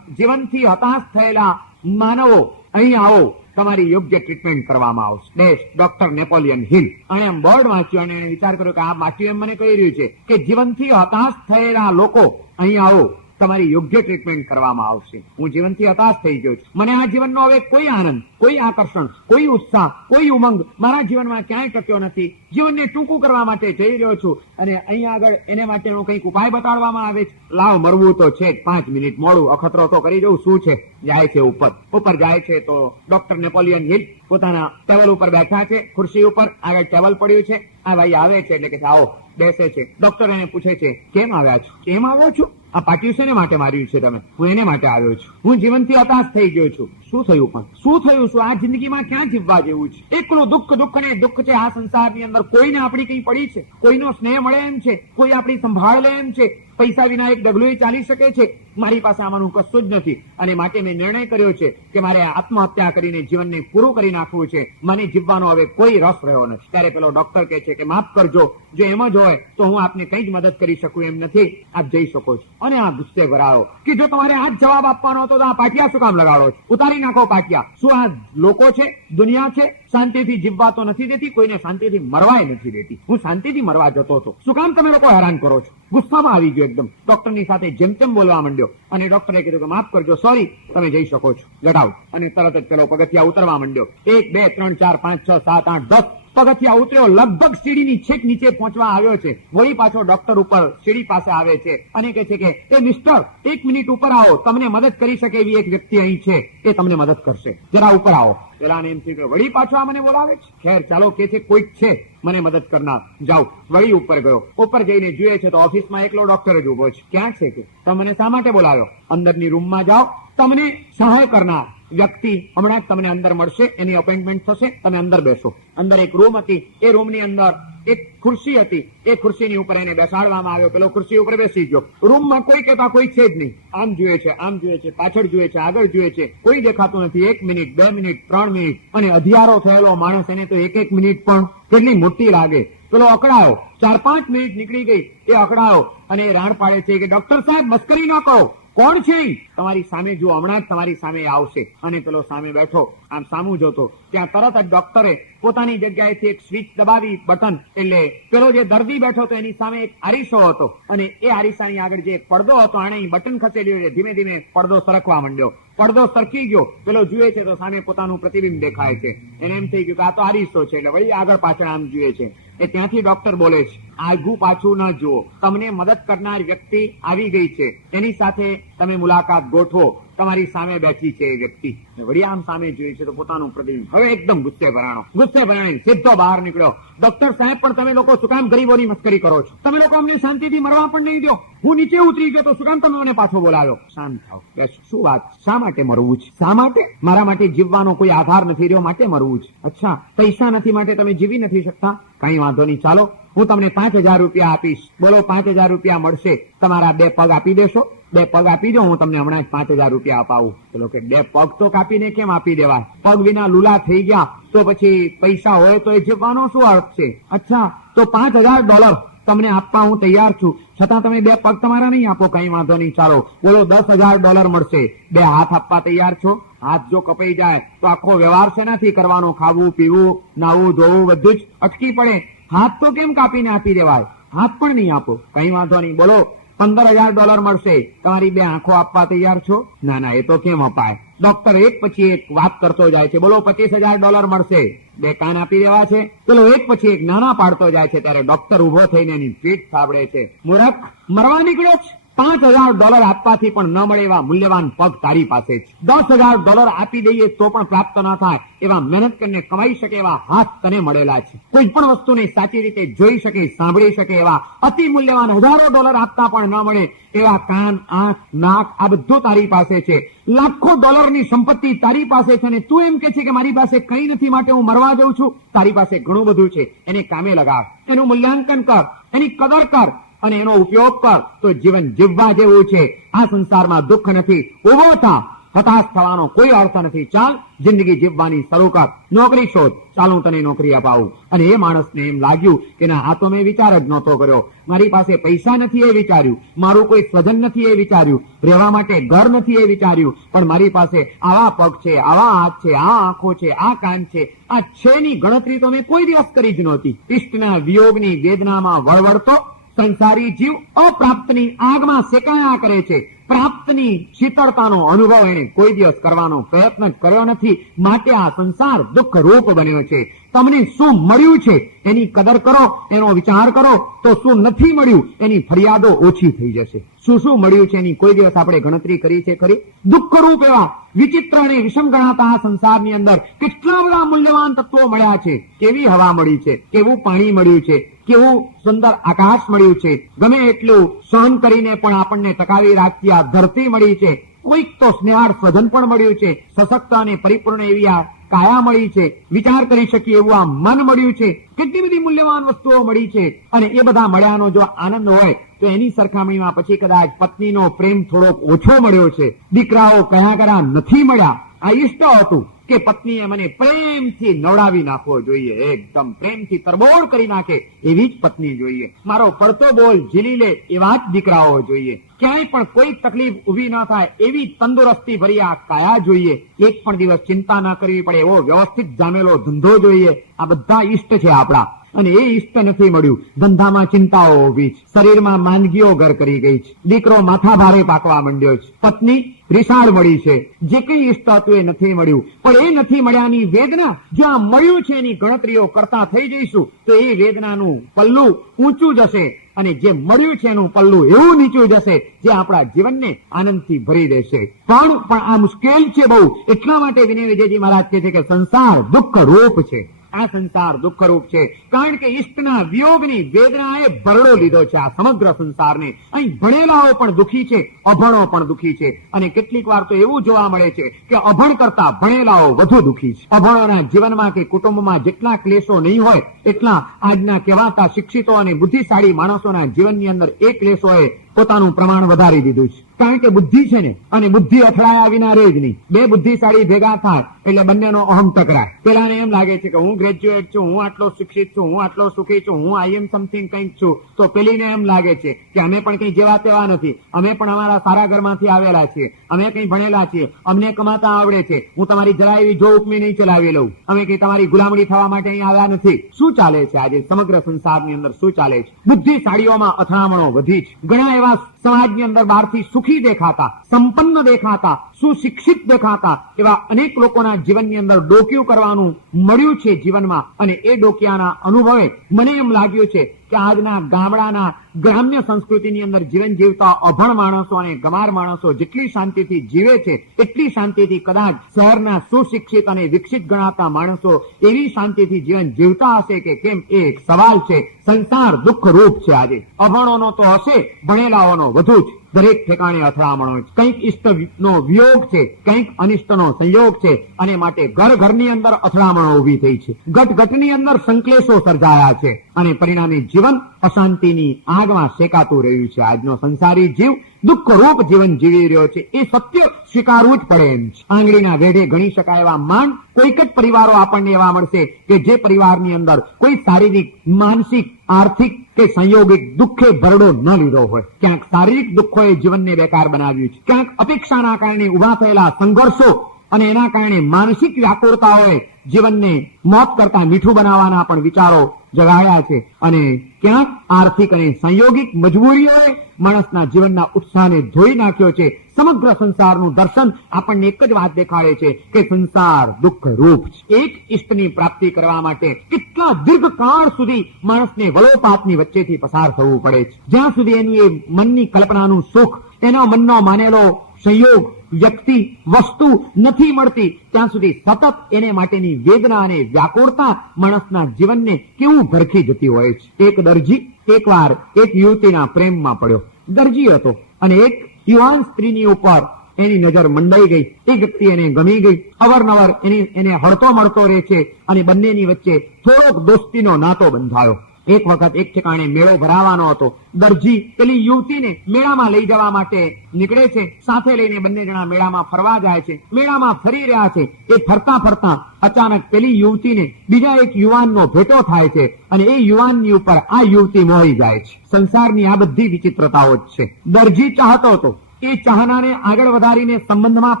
જીવનથી હતાશ થયેલા માનવો અહીં આવો, તમારી યોગ્ય ટ્રીટમેન્ટ કરવામાં આવશે. Doctor Napoleon hill. અને એમ બોર્ડ વાંચ્યું અને એને વિચાર કર્યો કે આ વાંચ્યું એમ મને કહી રહ્યું છે કે જીવનથી હતાશ થયેલા લોકો અહીં આવો, તમારી યોગ્ય ટ્રીટમેન્ટ કરવામાં આવશે. હું જીવનથી હતાશ થઈ ગયો છું, મને આ જીવનનો હવે કોઈ આનંદ, કોઈ આકર્ષણ, કોઈ ઉત્સાહ, કોઈ ઉમંગ મારા જીવનમાં ક્યાંય ટક્યો નથી. જીવનને ટૂંકું કરવા માટે જઈ રહ્યો છું અને અહીંયા આગળ એને માટેનો કંઈક ઉપાય બતાડવામાં આવે છે. લાવ મરવું તો છે જ, 5 મિનિટ મોડું, અખતરો તો કરી દઉં. શું છે? જાય છે ઉપર જાય છે તો ડોક્ટર નેપોલિયન હિલ પોતાના ટેબલ ઉપર બેઠા છે, ખુરશી ઉપર આગળ ટેબલ પડ્યું છે. આ ભાઈ આવે છે એટલે કે આવો, બેસે છે. ડોક્ટર એને પૂછે છે કેમ આવ્યા છો? કેમ આવ્યો છું? આ પાટિયું શેને માટે માર્યું છે તમે? હું એને માટે આવ્યો છું. હું જીવનથી હતાશ થઈ ગયો છું. શું થયું? પણ શું થયું? શું આ જિંદગીમાં ક્યાં જીવવા જેવું છે? એકલું દુઃખ ને દુઃખ છે આ સંસારની અંદર. કોઈને આપણી કઈ પડી છે? કોઈનો સ્નેહ મળે એમ છે? કોઈ આપણી સંભાળ લે એમ છે? પૈસા વિના એક ડગલું ચાલી શકે છે? મારી પાસે આમાંનું કશું જ નથી. અને માટે મેં નિર્ણય કર્યો છે કે મારે આત્મહત્યા કરીને જીવનને પૂરું કરી નાખવું છે. મને જીવવાનો હવે કોઈ રસ રહ્યો નથી. ત્યારે પેલો ડોક્ટર કહે છે કે માફ કરજો, જો એમ જ હોય તો હું આપને કઈ જ મદદ કરી શકું એમ નથી, આપ જઈ શકો છો. અને આ ગુસ્સે ભરાયો કે જો તમારે આ જ જવાબ આપવાનો હતો તો આ પાટિયા શું કામ લગાડો છો? ઉતારી નાખો પાટિયા. શું આ લોકો છે? દુનિયા છે? શાંતિથી જીવવા તો નથી દેતી, કોઈને શાંતિથી મરવાય નથી દેતી. હું શાંતિથી મરવા જતો હતો, શું કામ તમે લોકો હેરાન કરો છો? ગુસ્સામાં આવી ગયો એકદમ. ડોક્ટરની સાથે જેમ તેમ બોલવા માંડ્યો અને ડોક્ટરે કીધું કે માફ કરજો, સોરી, તમે જઈ શકો છો, ગેટ આઉટ. અને તરત જ પેલો પગથિયા ઉતરવા માંડ્યો. 1 2 3 4 5 6 7 8 10 પગથિયા ઉતર્યો. લગભગ સીડીની છેક નીચે પહોંચવા આવ્યો છે. વળી પાછો ડોક્ટર ઉપર સીડી પાસે આવે છે અને કહે છે કે એ મિસ્ટર, 1 મિનિટ ઉપર આવો, તમને મદદ કરી શકે એવી એક વ્યક્તિ અહીં છે, એ તમને મદદ કરશે, જરા ઉપર આવો. પેલાને એમ થયું કે વળી પાછો આ મને બોલાવે છે. ખેર ચાલો, કે છે કોઈક છે મને મદદ કરનાર, જાઓ. વળી ઉપર ગયો. ઉપર જઈને જુએ છે તો ઓફિસમાં એકલો ડોક્ટર જ ઉભો છે. ક્યાં છે કે તમે મને શા માટે બોલાવ્યો? અંદરની રૂમમાં જાઓ, તમને સહાય કરનાર વ્યક્તિ હમણાં જ તમને અંદર મળશે, એની અપોઇન્ટમેન્ટ થશે, તમે અંદર બેસો. અંદર એક રૂમ હતી, એ રૂમની અંદર એક ખુરશી હતી. એ ખુરશીની ઉપર એને બેસાડવામાં આવ્યો. પેલો ખુરશી ઉપર બેસી ગયો. રૂમમાં કોઈ કહેતા કોઈ છે જ નહીં. આમ જુએ છે, આમ જુએ છે, પાછળ જુએ છે, આગળ જુએ છે, કોઈ દેખાતું નથી. 1 મિનિટ, 2 મિનિટ, 3 મિનિટ. અને અધિયારો થયેલો માણસ, એને તો 1 મિનિટ પણ કેટલી મોટી લાગે. પેલો અકળાયો. 4-5 મિનિટ નીકળી ગઈ. એ અકળાયો અને એ રાણ પાડે છે કે ડોક્ટર સાહેબ, મસ્કરી ન કરો, કોણ છે? તમારી સામે જુઓ, હમણાં જ તમારી સામે આવશે. અને પેલો સામે બેઠો, આમ સામું જોતો. ત્યાં તરત જ ડોક્ટરે પોતાની જગ્યાએથી એક સ્વિચ દબાવી, બટન. એટલે પેલો જે દર્દી બેઠો હતો એની સામે એક આરીસો હતો અને એ આરીસાની આગળ જે એક પડદો હતો, આણે બટન ખસેડ્યું છે. ધીમે ધીમે પડદો સરકવા માંડ્યો. પડદો સરકી ગયો. પેલો જુએ છે તો સામે પોતાનું પ્રતિબિંબ દેખાય છે. એને એમ થઈ ગયું કે આ તો આરીસો છે. એટલે વળી આગળ પાછળ આમ જુએ છે. એ ત્યાંથી ડોક્ટર બોલે છે, આગું પાછું ન જુઓ, તમને મદદ કરનાર વ્યક્તિ આવી ગઈ છે, એની સાથે તમે મુલાકાત ગોઠવો. તમારી સામે બેઠી છે એ વ્યક્તિ. વળી આમ સામે જોઈએ છે તો પોતાનું પ્રતિબિંબ. હવે એકદમ ગુસ્સે ભરાણી સીધો બહાર નીકળ્યો. ડોક્ટર સાહેબ, પણ તમે લોકો શું કામ ગરીબોની મસ્કરી કરો છો? તમે લોકો અમને શાંતિથી મરવા પણ નહીં દો. હું નીચે ઉતરી ગયો તો શું કામ તમે મને પાછો બોલાવ્યો? શાંત થાવ, બેસો. શું વાત? શા માટે મરવું છે? શા માટે? મારા માટે જીવવાનો કોઈ આધાર નથી રહ્યો, માટે મરવું છે. અચ્છા, પૈસા નથી માટે તમે જીવી નથી શકતા? કઈ વાંધો નહીં, ચાલો હું તમને 5,000 રૂપિયા આપીશ. બોલો 5,000 રૂપિયા મળશે, તમારા 2 પગ આપી દેશો? 2 પગ આપી દો, હું તમને હમણાં જ 5,000 રૂપિયા અપાવું. ચલો કે 2 પગ તો કાપીને કેમ આપી દેવાય? પગ વિના લુલા થઈ ગયા તો પછી પૈસા હોય તો એ જીવવાનો શું અર્થ છે? અચ્છા, તો $5,000 તમને આપવા હું તૈયાર છું, છતાં તમે 2 પગ તમારા નહીં આપો, કઈ વાંધો નહીં, ચાલો બોલો $10,000 મળશે. 2 હાથ આપવા તૈયાર છો? હાથ જો કપાઈ જાય તો આખો વ્યવહાર શેનાથી કરવાનો? ખાવું, પીવું, નાવું, ધોવું બધું જ અટકી પડે. હાથ તો કેમ કાપીને આપી દેવાય? હાથ પણ નહીં આપો, કઈ વાંધો નહીં, બોલો $15,000 મળશે, તમારી 2 આંખો આપવા તૈયાર છો? ના ના, એ તો કેમ અપાય? ડોક્ટર એક પછી એક વાત કરતો જાય છે. બોલો $25,000 મળશે, 2 કાન આપી દેવા છે? ચલો એક પછી એક નાના પાડતો જાય છે, ત્યારે ડોક્ટર ઉભો થઈને એની પીઠ થાબડે છે. મૂર્ખ, મરવા નીકળ્યો છે? $5,000 આપવાથી પણ ન મળે એવા મૂલ્યવાન પગ તારી પાસે છે. $10,000 આપી દઈએ તો પણ પ્રાપ્ત ન થાય એવા મહેનત કરીને કમાઈ શકે એવા હાથ તને મળેલા છે. કોઈ પણ વસ્તુને સાચી રીતે જોઈ શકે, સાંભળી શકે એવા અતિ મૂલ્યવાન હજારો ડોલર આપતા પણ ન મળે એવા કાન, આંખ, નાક આ બધું તારી પાસે છે. લાખો ડોલરની સંપત્તિ તારી પાસે છે અને તું એમ કે છે કે મારી પાસે કંઈ નથી માટે હું મરવા જઉં છું. તારી પાસે ઘણું બધું છે, એને કામે લગાવ, એનું મૂલ્યાંકન કર, એની કદર કર અને એનો ઉપયોગ કર તો જીવન જીવવા જેવું છે. આ સંસારમાં દુઃખ નથી. ઉભો થા, હતાશ થવાનો કોઈ અર્થ નથી. ચાલ, જિંદગી જીવવાની શરૂ કર, નોકરી શોધ, ચાલ હું તને નોકરી અપાવું. અને એ માણસને એમ લાગ્યું કે ના, આ તો મેં વિચાર જ નહોતો કર્યો. મારી પાસે પૈસા નથી એ વિચાર્યું, મારું કોઈ સ્વજન નથી એ વિચાર્યું, રહેવા માટે ઘર નથી એ વિચાર્યું, પણ મારી પાસે આવા પગ છે, આવા હાથ છે, આ આંખો છે, આ કાન છે, આ છેની ગણતરી તો મેં કોઈ દિવસ કરી જ નહોતી. ઇષ્ટના વિયોગની વેદનામાં વળવળતો સંસારી જીવ અપ્રાપ્તની આગમાં સેકાયા કરે છે. પ્રાપ્તની શીતળતાનો અનુભવ એને કોઈ દિવસ કરવાનો પ્રયત્ન કર્યો નથી, માટે આ સંસાર દુઃખ રૂપ બન્યો છે. તમને શું મળ્યું છે એની કદર કરો, એનો વિચાર કરો, તો શું નથી મળ્યું એની ફરિયાદો ઓછી થઈ જશે. શું શું મળ્યું છે એની કોઈ દિવસ આપણે ગણતરી કરી છે ખરી? દુઃખ રૂપ એવા વિચિત્ર અને વિષમ ગણાતા આ સંસારની અંદર કેટલા બધા મૂલ્યવાન તત્વો મળ્યા છે. કેવી હવા મળી છે, કેવું પાણી મળ્યું છે, કેવું સુંદર આકાશ મળ્યું છે, ગમે એટલું સહન કરીને પણ આપણને ટકાવી રાખતી આ ધરતી મળી છે. કોઈક તો સ્નેહાળ સ્વજન પણ મળ્યું છે, સશક્ત અને પરિપૂર્ણ એવી આ કાયા મળી છે, વિચાર કરી શકીએ એવું આ મન મળ્યું છે. કેટલી બધી મૂલ્યવાન વસ્તુઓ મળી છે અને એ બધા મળ્યાનો જો આનંદ હોય તો એની સરખામણીમાં પછી કદાચ પત્નીનો પ્રેમ થોડોક ઓછો મળ્યો છે, દીકરાઓ કયા કયા નથી મળ્યા. આ ઈષ્ટ હતું કે પત્નીએ મને પ્રેમથી નવડાવી નાખવો જોઈએ, એકદમ પ્રેમથી તરબોળ કરી નાખે એવી જ પત્ની જોઈએ. મારો પડતો બોલ ઝીલી લે એવા જ દીકરાઓ જોઈએ. ક્યાંય પણ કોઈ તકલીફ ઉભી ન થાય એવી તંદુરસ્તી ભરી આ કાયા જોઈએ. એક પણ દિવસ ચિંતા ન કરવી પડે એવો વ્યવસ્થિત જામેલો ધંધો જોઈએ. આ બધા ઈષ્ટ છે આપણા, અને એ ઈષ્ટ નથી મળ્યું. ધંધામાં ચિંતાઓ ઉભી છે, શરીરમાં માંદગીઓ ઘર કરી ગઈ છે, દીકરો માથા ભારે પાકવા માંડ્યો છે, પત્ની રિસાળ મળી છે. જે કઈ ઈષ્ટ હતું એ નથી મળ્યું, પણ એ નથી મળ્યાની વેદના જ્યાં મળ્યું છે એની ગણતરીઓ કરતા થઈ જઈશું તો એ વેદનાનું પલ્લું ઊંચું જશે અને જે મળ્યું છે એનું પલ્લું એવું નીચું જશે જે આપણા જીવનને આનંદથી ભરી દેશે. પણ આ મુશ્કેલ છે બહુ. એટલા માટે વિનય વિજયજી મહારાજ કહે છે કે સંસાર દુઃખ રૂપ છે. આ સંસાર દુઃખરૂપ છે કારણ કે ઈષ્ટના વિયોગની વેદનાએ ભરડો લીધો છે આ સમગ્ર સંસારને. અહીં ભણેલાઓ પણ દુઃખી છે, અભણો પણ દુઃખી છે, અને કેટલીક વાર તો એવું જોવા મળે છે કે અભણ કરતા ભણેલાઓ વધુ દુઃખી છે. અભણોના જીવનમાં કે કુટુંબમાં જેટલા ક્લેશો નહીં હોય એટલા આજના કહેવાતા શિક્ષિતો અને બુદ્ધિશાળી માણસોના જીવનની અંદર એ ક્લેશોએ પોતાનું પ્રમાણ વધારી દીધું છે. કારણ કે બુદ્ધિ છે ને, અને બુદ્ધિ અથડાયા વિના રહે જ નહીં. 2 બુદ્ધિશાળી ભેગા થાય એટલે બંનેનો અહમ ટકરાય. પેલાને એમ લાગે છે કે હું ગ્રેજ્યુએટ છું, હું આટલો શિક્ષિત છું, હું આટલો સુખી છું, હું આઈ એમ સમથિંગ કંઈક છું. તો પેલીને એમ લાગે છે કે અમે પણ કંઈ જેવા તેવા નથી, અમે પણ અમારા સારા ઘરમાંથી આવેલા છીએ, અમે કંઈ ભણેલા છીએ, અમને કમાતા આવડે છે, હું તમારી જરા એવી જો હુકમી નહીં ચલાવી લઉં, અમે કંઈ તમારી ગુલામણી થવા માટે અહીં આવ્યા નથી. શું ચાલે છે આજે સમગ્ર સંસારની અંદર? શું ચાલે છે? બુદ્ધિશાળીઓમાં અથડામણો વધી છે. ઘણા એવા સમાજની અંદર બહારથી સુખી દેખાતા, સંપન્ન દેખાતા, સુશિક્ષિત દેખાતા એવા અનેક લોકોના જીવનની અંદર ડોકિયું કરવાનું મળ્યું છે જીવનમાં, અને એ ડોકિયાના અનુભવે મને એમ લાગ્યું છે કે આજના ગામડાના ગ્રામ્ય સંસ્કૃતિની અંદર જીવન જીવતા અભણ માણસો અને ગમાર માણસો જેટલી શાંતિથી જીવે છે એટલી શાંતિથી કદાચ શહેરના સુશિક્ષિત અને વિકસિત ગણાતા માણસો એવી શાંતિથી જીવન જીવતા હશે કે કેમ, એ એક સવાલ છે. સંસાર દુઃખ રૂપ છે આજે. અભણોનો તો હશે, ભણેલાઓનો વધુ જ. દરેક ઠેકાણે અથડામણો છે, કંઈક ઇષ્ટનો વિયોગ છે, કંઈક અનિષ્ટનો સંયોગ છે, અને માટે ઘર ઘરની અંદર અથડામણો ઉભી થઈ છે, ઘટ ઘટની અંદર સંકલેશો સર્જાયા છે, અને પરિણામે જીવન અશાંતિની આગમાં શેકાતું રહ્યું છે. આજનો સંસારી જીવ દુઃખરૂપ જીવન જીવી રહ્યો છે, એ સત્ય સ્વીકારવું જ પડે એમ છે. આંગળીના વેઢે ગણી શકાય એવા માંડ કોઈક જ પરિવારો આપણને એવા મળશે કે જે પરિવારની અંદર કોઈ શારીરિક, માનસિક, આર્થિક કે સંયોગિક દુઃખે ભરડો ન લીધો હોય. ક્યાંક શારીરિક દુઃખોએ જીવનને બેકાર બનાવ્યું છે, ક્યાંક અપેક્ષાના કારણે ઉભા થયેલા સંઘર્ષો અને એના કારણે માનસિક વ્યાકુળતાઓએ જીવનને મોત કરતા મીઠું બનાવવાના પણ વિચારો જગાડ્યા છે, અને ક્યાંક આર્થિક અને સંયોગિક મજબૂરીઓએ માણસના જીવનના ઉત્સાહને ધોઈ નાખ્યો છે. સમગ્ર સંસારનું દર્શન આપણને એક જ વાત દેખાડે છે કે સંસાર દુઃખ રૂપ છે. એક ઈષ્ટની પ્રાપ્તિ કરવા માટે કેટલા દીર્ઘકાળ સુધી માણસને વલોપાતની વચ્ચેથી પસાર થવું પડે છે. જ્યાં સુધી એની એ મનની કલ્પનાનું સુખ, એનો મનનો માનેલો સંયોગ, વ્યક્તિ, વસ્તુ નથી મળતી, ત્યાં સુધી સતત એને માટેની વેદના અને વ્યાકુળતા માણસના જીવનને કેવું ભરખી જતી હોય છે. એક દરજી એકવાર એક યુવતીના પ્રેમમાં પડ્યો. દરજી હતો અને એક યુવાન સ્ત્રીની ઉપર એની નજર મંડાઈ ગઈ. એ વ્યક્તિ એને ગમી ગઈ. અવારનવાર એને હળતો મળતો રહે છે, અને બંનેની વચ્ચે થોડોક દોસ્તીનો નાતો બંધાયો. એક વખત એક ઠેકાણે મેળો ભરાવાનો હતો. દરજી પેલી યુવતીને મેળામાં લઈ જવા માટે નીકળે છે. સાથે લઈને બંને જણા મેળામાં ફરવા જાય છે. મેળામાં ફરી રહ્યા છે. એ ફરતા ફરતા અચાનક પેલી યુવતીને બીજા એક યુવાનનો ભેટો થાય છે, અને એ યુવાનની ઉપર આ યુવતી મોહી જાય છે. સંસારની આ બધી વિચિત્રતાઓ જ છે. દરજી ચાહતો હતો એ ચાહનાને આગળ વધારીને સંબંધમાં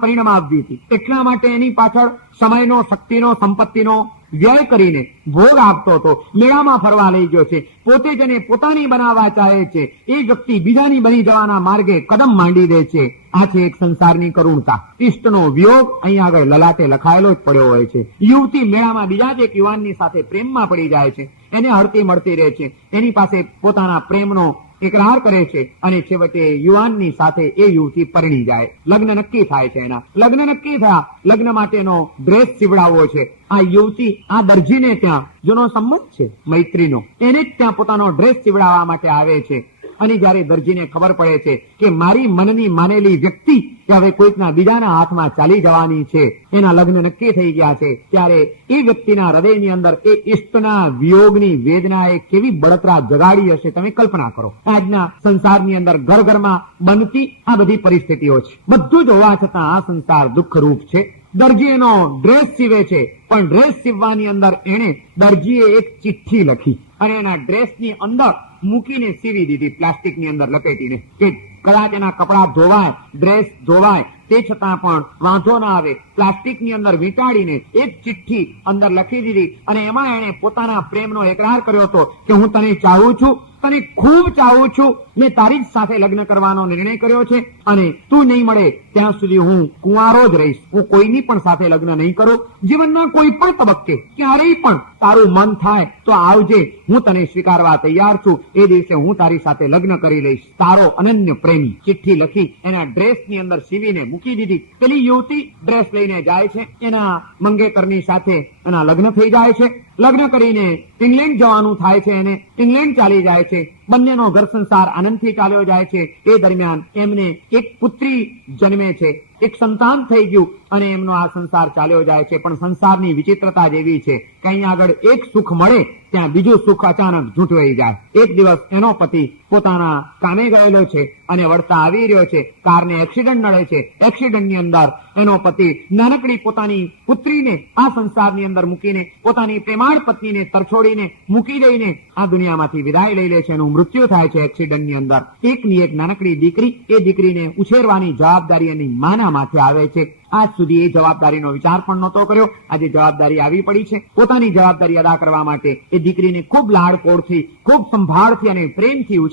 પરિણમ આપવી હતી. એટલા માટે એની પાછળ સમયનો, શક્તિનો, સંપત્તિનો વ્યય કરીને ભોગ આપતો હતો. મેળામાં ફરવા લઈ ગયો છે. પોતે જ એને પોતાની બનાવવા ચાહે છે. એ વ્યક્તિ બીજાની બની જવાના માર્ગે કદમ માંડી દે છે. આ છે એક સંસારની કરુણતા. ઇષ્ટનો વિયોગ અહીંયા આગળ લલાટે લખાયેલો જ પડ્યો હોય છે. યુવતી મેળામાં બીજા જ એક યુવાનની સાથે પ્રેમમાં પડી જાય છે. એને હળતી મળતી રહે છે. એની પાસે પોતાના પ્રેમનો એકરાર કરે છે, અને છેવટે યુવાનની સાથે એ યુવતી પરણી જાય. લગ્ન નક્કી થાય છે. એના લગ્ન નક્કી થયા. લગ્ન માટેનો ડ્રેસ સીવડાવવો છે. આ યુવતી આ દરજીને ત્યાં જેનો સંબંધ છે મૈત્રીનો, એને જ ત્યાં પોતાનો ડ્રેસ સીવડાવવા માટે આવે છે. અને જયારે દરજીને ખબર પડે છે કે મારી મનની માનેલી વ્યક્તિ હવે કોઈકના બીજાના હાથમાં ચાલી જવાની છે, એના લગ્ન નક્કી થઈ ગયા છે, ત્યારે એ વ્યક્તિના હૃદયની અંદર એ ઇષ્ટના વિયોગની વેદનાએ કેવી બળતરા જગાડી હશે તમે કલ્પના કરો. આજના સંસારની અંદર ઘર ઘરમાં બનતી આ બધી પરિસ્થિતિઓ છે. બધું જ હોવા છતાં આ સંસાર દુઃખરૂપ છે. દરજી એનો ડ્રેસ સીવે છે, પણ ડ્રેસ સીવવાની અંદર એને દરજીએ એક ચિઠ્ઠી લખી અને એના ડ્રેસની અંદર મૂકીને સીવી દીધી, પ્લાસ્ટિકની અંદર લપેટીને, કે કદાચ એના કપડા ધોવાય, ડ્રેસ ધોવાય, તે છતાં પણ વાંધો ના આવે. પ્લાસ્ટિકની અંદર વીંટાડીને એક ચિઠ્ઠી અંદર લખી દીધી, અને એમાં એણે પોતાના પ્રેમનો એકરાર કર્યો હતો કે હું તને ચાહું છું, તને ખૂબ ચાહું છું, મેં તારી જ સાથે લગ્ન કરવાનો નિર્ણય કર્યો છે, અને તું નહીં મળે ત્યાં સુધી હું કુંવારો જ રહીશ. હું કોઈની પણ સાથે લગ્ન નહીં કરું. જીવનના કોઈ પણ તબક્કે ક્યારેય પણ તારું મન થાય તો આવજે, હું તને સ્વીકારવા તૈયાર છું. એ દિવસે હું તારી સાથે લગ્ન કરી લઈશ. તારો અનન્ય પ્રેમી. ચિઠ્ઠી લખી એના ડ્રેસની અંદર સીવીને મૂકી દીધી. પેલી યુવતી ડ્રેસ લઈને જાય છે. એના મંગેતરની સાથે એના લગ્ન થઈ જાય છે. લગ્ન કરીને ઇંગ્લેન્ડ જવાનું થાય છે. એને ઇંગ્લેન્ડ ચાલી જાય છે. બંનેનો ઘર સંસાર આનંદથી ચાલ્યો જાય છે. એ દરમિયાન એમને એક પુત્રી જન્મે છે, એક સંતાન થઈ ગયું, અને એમનો આ સંસાર ચાલ્યો જાય છે. પણ સંસારની વિચિત્રતા જ એવી છે કે અહીંયા આગળ એક સુખ મળે ત્યાં બીજું સુખ અચાનક ઝૂંટવાઈ જાય. એક દિવસ એનો પતિ પોતાના કામે ગયેલો છે અને વળતા આવી રહ્યો છે. કારને એક્સિડન્ટ નડે છે. એક્સિડન્ટની અંદર એનો પતિ નાનકડી પોતાની પુત્રીને આ સંસારની અંદર મૂકીને, પોતાની પ્રેમાળ પત્નીને તરછોડીને મૂકી દઈને આ દુનિયામાંથી વિદાય લઈ લે છે. એનું મૃત્યુ થાય છે એક્સિડન્ટની અંદર. એકની એક નાનકડી દીકરી, એ દીકરીને ઉછેરવાની જવાબદારી એની માના માથે આવે છે. આજ સુધી એ જવાબદારીનો વિચાર પણ નહોતો કર્યો. આજે જવાબદારી આવી પડી છે. પોતાની જવાબદારી અદા કરવા માટે એ દીકરીને ખૂબ લાડકોડથી, ખૂબ સંભાળથી અને પ્રેમથી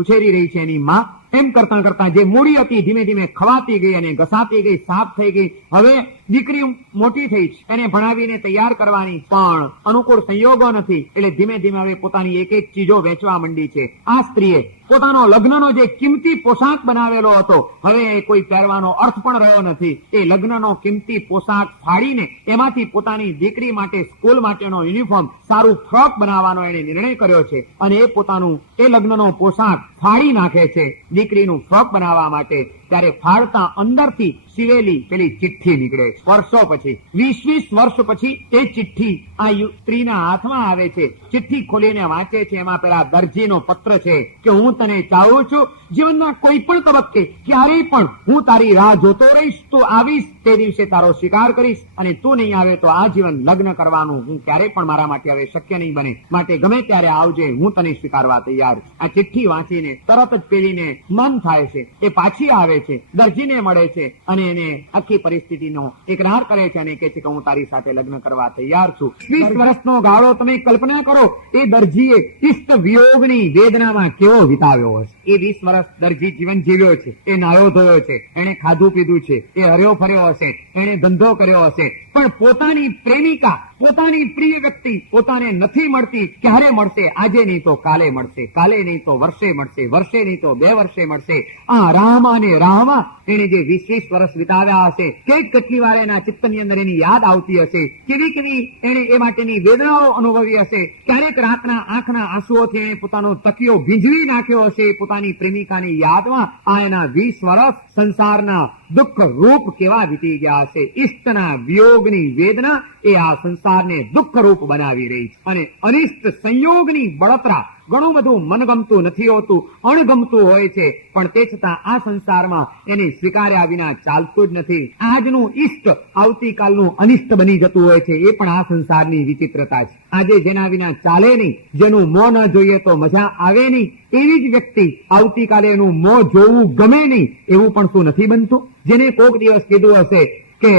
ઉછેરી રહી છે એની માં. એમ કરતા કરતા જે મૂડી હતી ધીમે ધીમે ખવાતી ગઈ અને ઘસાતી ગઈ, સાફ થઈ ગઈ. હવે દીકરી મોટી થઈ છે, એને ભણાવીને તૈયાર કરવાની, પણ અનુકૂળ સંયોગો નથી, એટલે ધીમે ધીમે હવે પોતાની એક એક ચીજો વેચવા માંડી છે. આ સ્ત્રીએ પોતાનો લગ્નનો જે કિંમતી પોશાક બનાવેલો હતો, હવે એ કોઈ પહેરવાનો અર્થ પણ રહ્યો નથી. એ લગ્નનો કિંમતી પોશાક ફાડીને એમાંથી પોતાની દીકરી માટે સ્કૂલ માટેનો યુનિફોર્મ, સારું ફ્રોક બનાવવાનો એને નિર્ણય કર્યો છે, અને એ પોતાનું એ લગ્નનો પોશાક ફાડી નાખે છે દીકરીનું ફ્રોક બનાવવા માટે. ત્યારે ફાડતા અંદરથી સિવેલી પેલી ચિઠ્ઠી નીકળે. વર્ષો પછી, 20 વર્ષ પછી એ ચિઠ્ઠી આ સ્ત્રીના હાથમાં આવે છે. ચિઠ્ઠી ખોલીને વાંચે છે, એમાં પેલા દરજીનો પત્ર છે કે હું તને ચાહું છું, જીવનના કોઈ પણ તબક્કે ક્યારેય પણ હું તારી રાહ જોતો રહીશ, તું આવીશ તે દિવસે તારો સ્વીકાર કરીશ, અને તું નહીં આવે તો આ જીવન લગ્ન કરવાનું હું ક્યારેય પણ મારા માટે હવે શક્ય નહીં બને, માટે ગમે ત્યારે આવજે, હું તને સ્વીકારવા તૈયાર. આ ચિઠ્ઠી વાંચીને તરત જ પેલીને મન થાય છે, એ પાછી આવે છે, દરજીને મળે છે, અને એને આખી પરિસ્થિતિનો એકરાર કરે છે, અને કહે છે કે હું તારી સાથે લગ્ન કરવા તૈયાર છું. 20 વર્ષનો ગાળો તમે કલ્પના કરો, એ દરજીએ ઇષ્ટ વિયોગની વેદનામાં કેવો વિતાવ્યો હશે. એ 20 વર્ષ દરજી જીવન જીવ્યો છે, એ નાયો ધોયો છે, એને ખાધું પીધું છે, એ હર્યો ફર્યો હશે, એને ધંધો કર્યો હશે, પણ પોતાની પ્રેમિકા, પોતાની પ્રિય વ્યક્તિ પોતાને નથી મળતી. ક્યારે મળશે? આજે નહીં તો કાલે મળશે, કાલે નહીં તો વર્ષે મળશે, વર્ષે નહીં તો 2 વર્ષે મળશે. આ રાહમાં અને રાહમાં એને જે 20 વર્ષ વિતાવ્યા હશે, કેટલી વાર એના ચિત્તની અંદર એની યાદ આવતી હશે, કેવી કેવી એને એ માટેની વેદનાઓ અનુભવી હશે. ક્યારેક રાતના આંખના આંસુઓથી એને પોતાનો તકિયો ભીંજવી નાખ્યો હશે પોતાની પ્રેમિકાની યાદમાં. આ એના 20 વર્ષ સંસારના દુઃખ રૂપ કેવા વીતી ગયા હશે. ઇષ્ટના વિયોગની વેદના એ આ સંસારને દુઃખ રૂપ બનાવી રહી છે, અને અનિષ્ટ સંયોગની બળતરા ઘણું બધું મનગમતું નથી હોતું, અણગમતું હોય છે, પણ તે છતાં આ સંસારમાં એને સ્વીકાર્યા વિના ચાલતું જ નથી. આજનું ઇષ્ટ આવતીકાલનું અનિષ્ટ બની જતું હોય છે, એ પણ આ સંસારની વિચિત્રતા છે. આજે જેના વિના ચાલે નહીં, જેનું મોં ન જોઈએ તો મજા આવે નહીં, એવી જ વ્યક્તિ આવતીકાલે એનું મોં જોવું ગમે નહીં, એવું પણ શું નથી બનતું? જેને કોક દિવસ કીધું હશે કે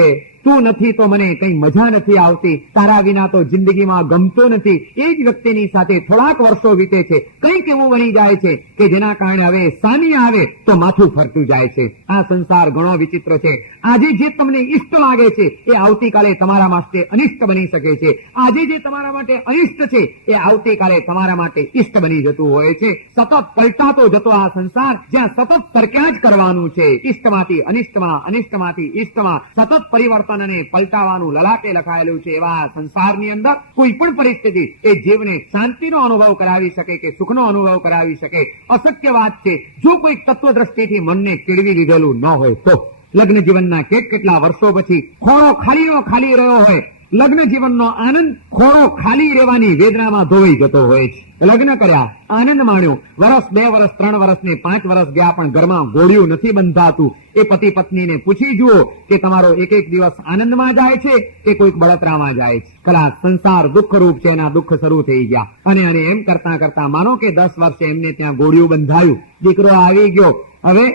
તું નથી તો મને કઈ મજા નથી આવતી, તારા વિના તો જિંદગીમાં ગમતો નથી, એ જ વ્યક્તિની સાથે થોડાક વર્ષો વીતે છે, કંઈક એવું બની જાય છે કે જેના કારણે હવે સામી આવે તો માથું ફરતું જાય છે. આ સંસાર ઘણો વિચિત્ર છે. આજે જે તમને ઇષ્ટ લાગે છે એ આવતીકાલે તમારા માટે અનિષ્ટ બની શકે છે. આજે જે તમારા માટે અનિષ્ટ છે એ આવતીકાલે તમારા માટે ઇષ્ટ બની જતું હોય છે. સતત પલટાતો જતો આ સંસાર, જ્યાં સતત સરક્યા જ કરવાનું છે, ઇષ્ટમાંથી અનિષ્ટમાં, અનિષ્ટમાંથી ઇષ્ટમાં સતત પરિવર્તન અને પલટાવાનું લલાટે લખાયેલું છે. એવા સંસારની અંદર કોઈ પણ પરિસ્થિતિ એ જીવને શાંતિનો અનુભવ કરાવી શકે કે સુખનો અનુભવ કરાવી શકે અશક્ય વાત છે, જો કોઈ તત્વદ્રષ્ટિથી મનને કેળવી લીધેલું ન હોય તો. લગ્ન જીવનના કેટલા વર્ષો પછી ખોળો ખાલી રહ્યો હોય, લગ્ન જીવનનો આનંદ ખોળો ખાલી રહેવાની વેદનામાં ધોવાઈ જતો હોય છે. લગ્ન કર્યા, આનંદ માણ્યો, 1 2 વર્ષ 3 વર્ષ ને 5 વર્ષ ગયા, પણ ઘરમાં ગોળિયું નથી બંધાતું. એ પતિ પત્નીને પૂછી જુઓ કે તમારો એક દિવસ આનંદમાં જાય છે કે કોઈક બળતરામાં જાય છે. કલા સંસાર દુઃખરૂપ છે, એના દુઃખ શરૂ થઈ ગયા. અને એમ કરતા માનો કે 10 વર્ષે એમને ત્યાં ગોળિયું બંધાયું, દીકરો આવી ગયો, હવે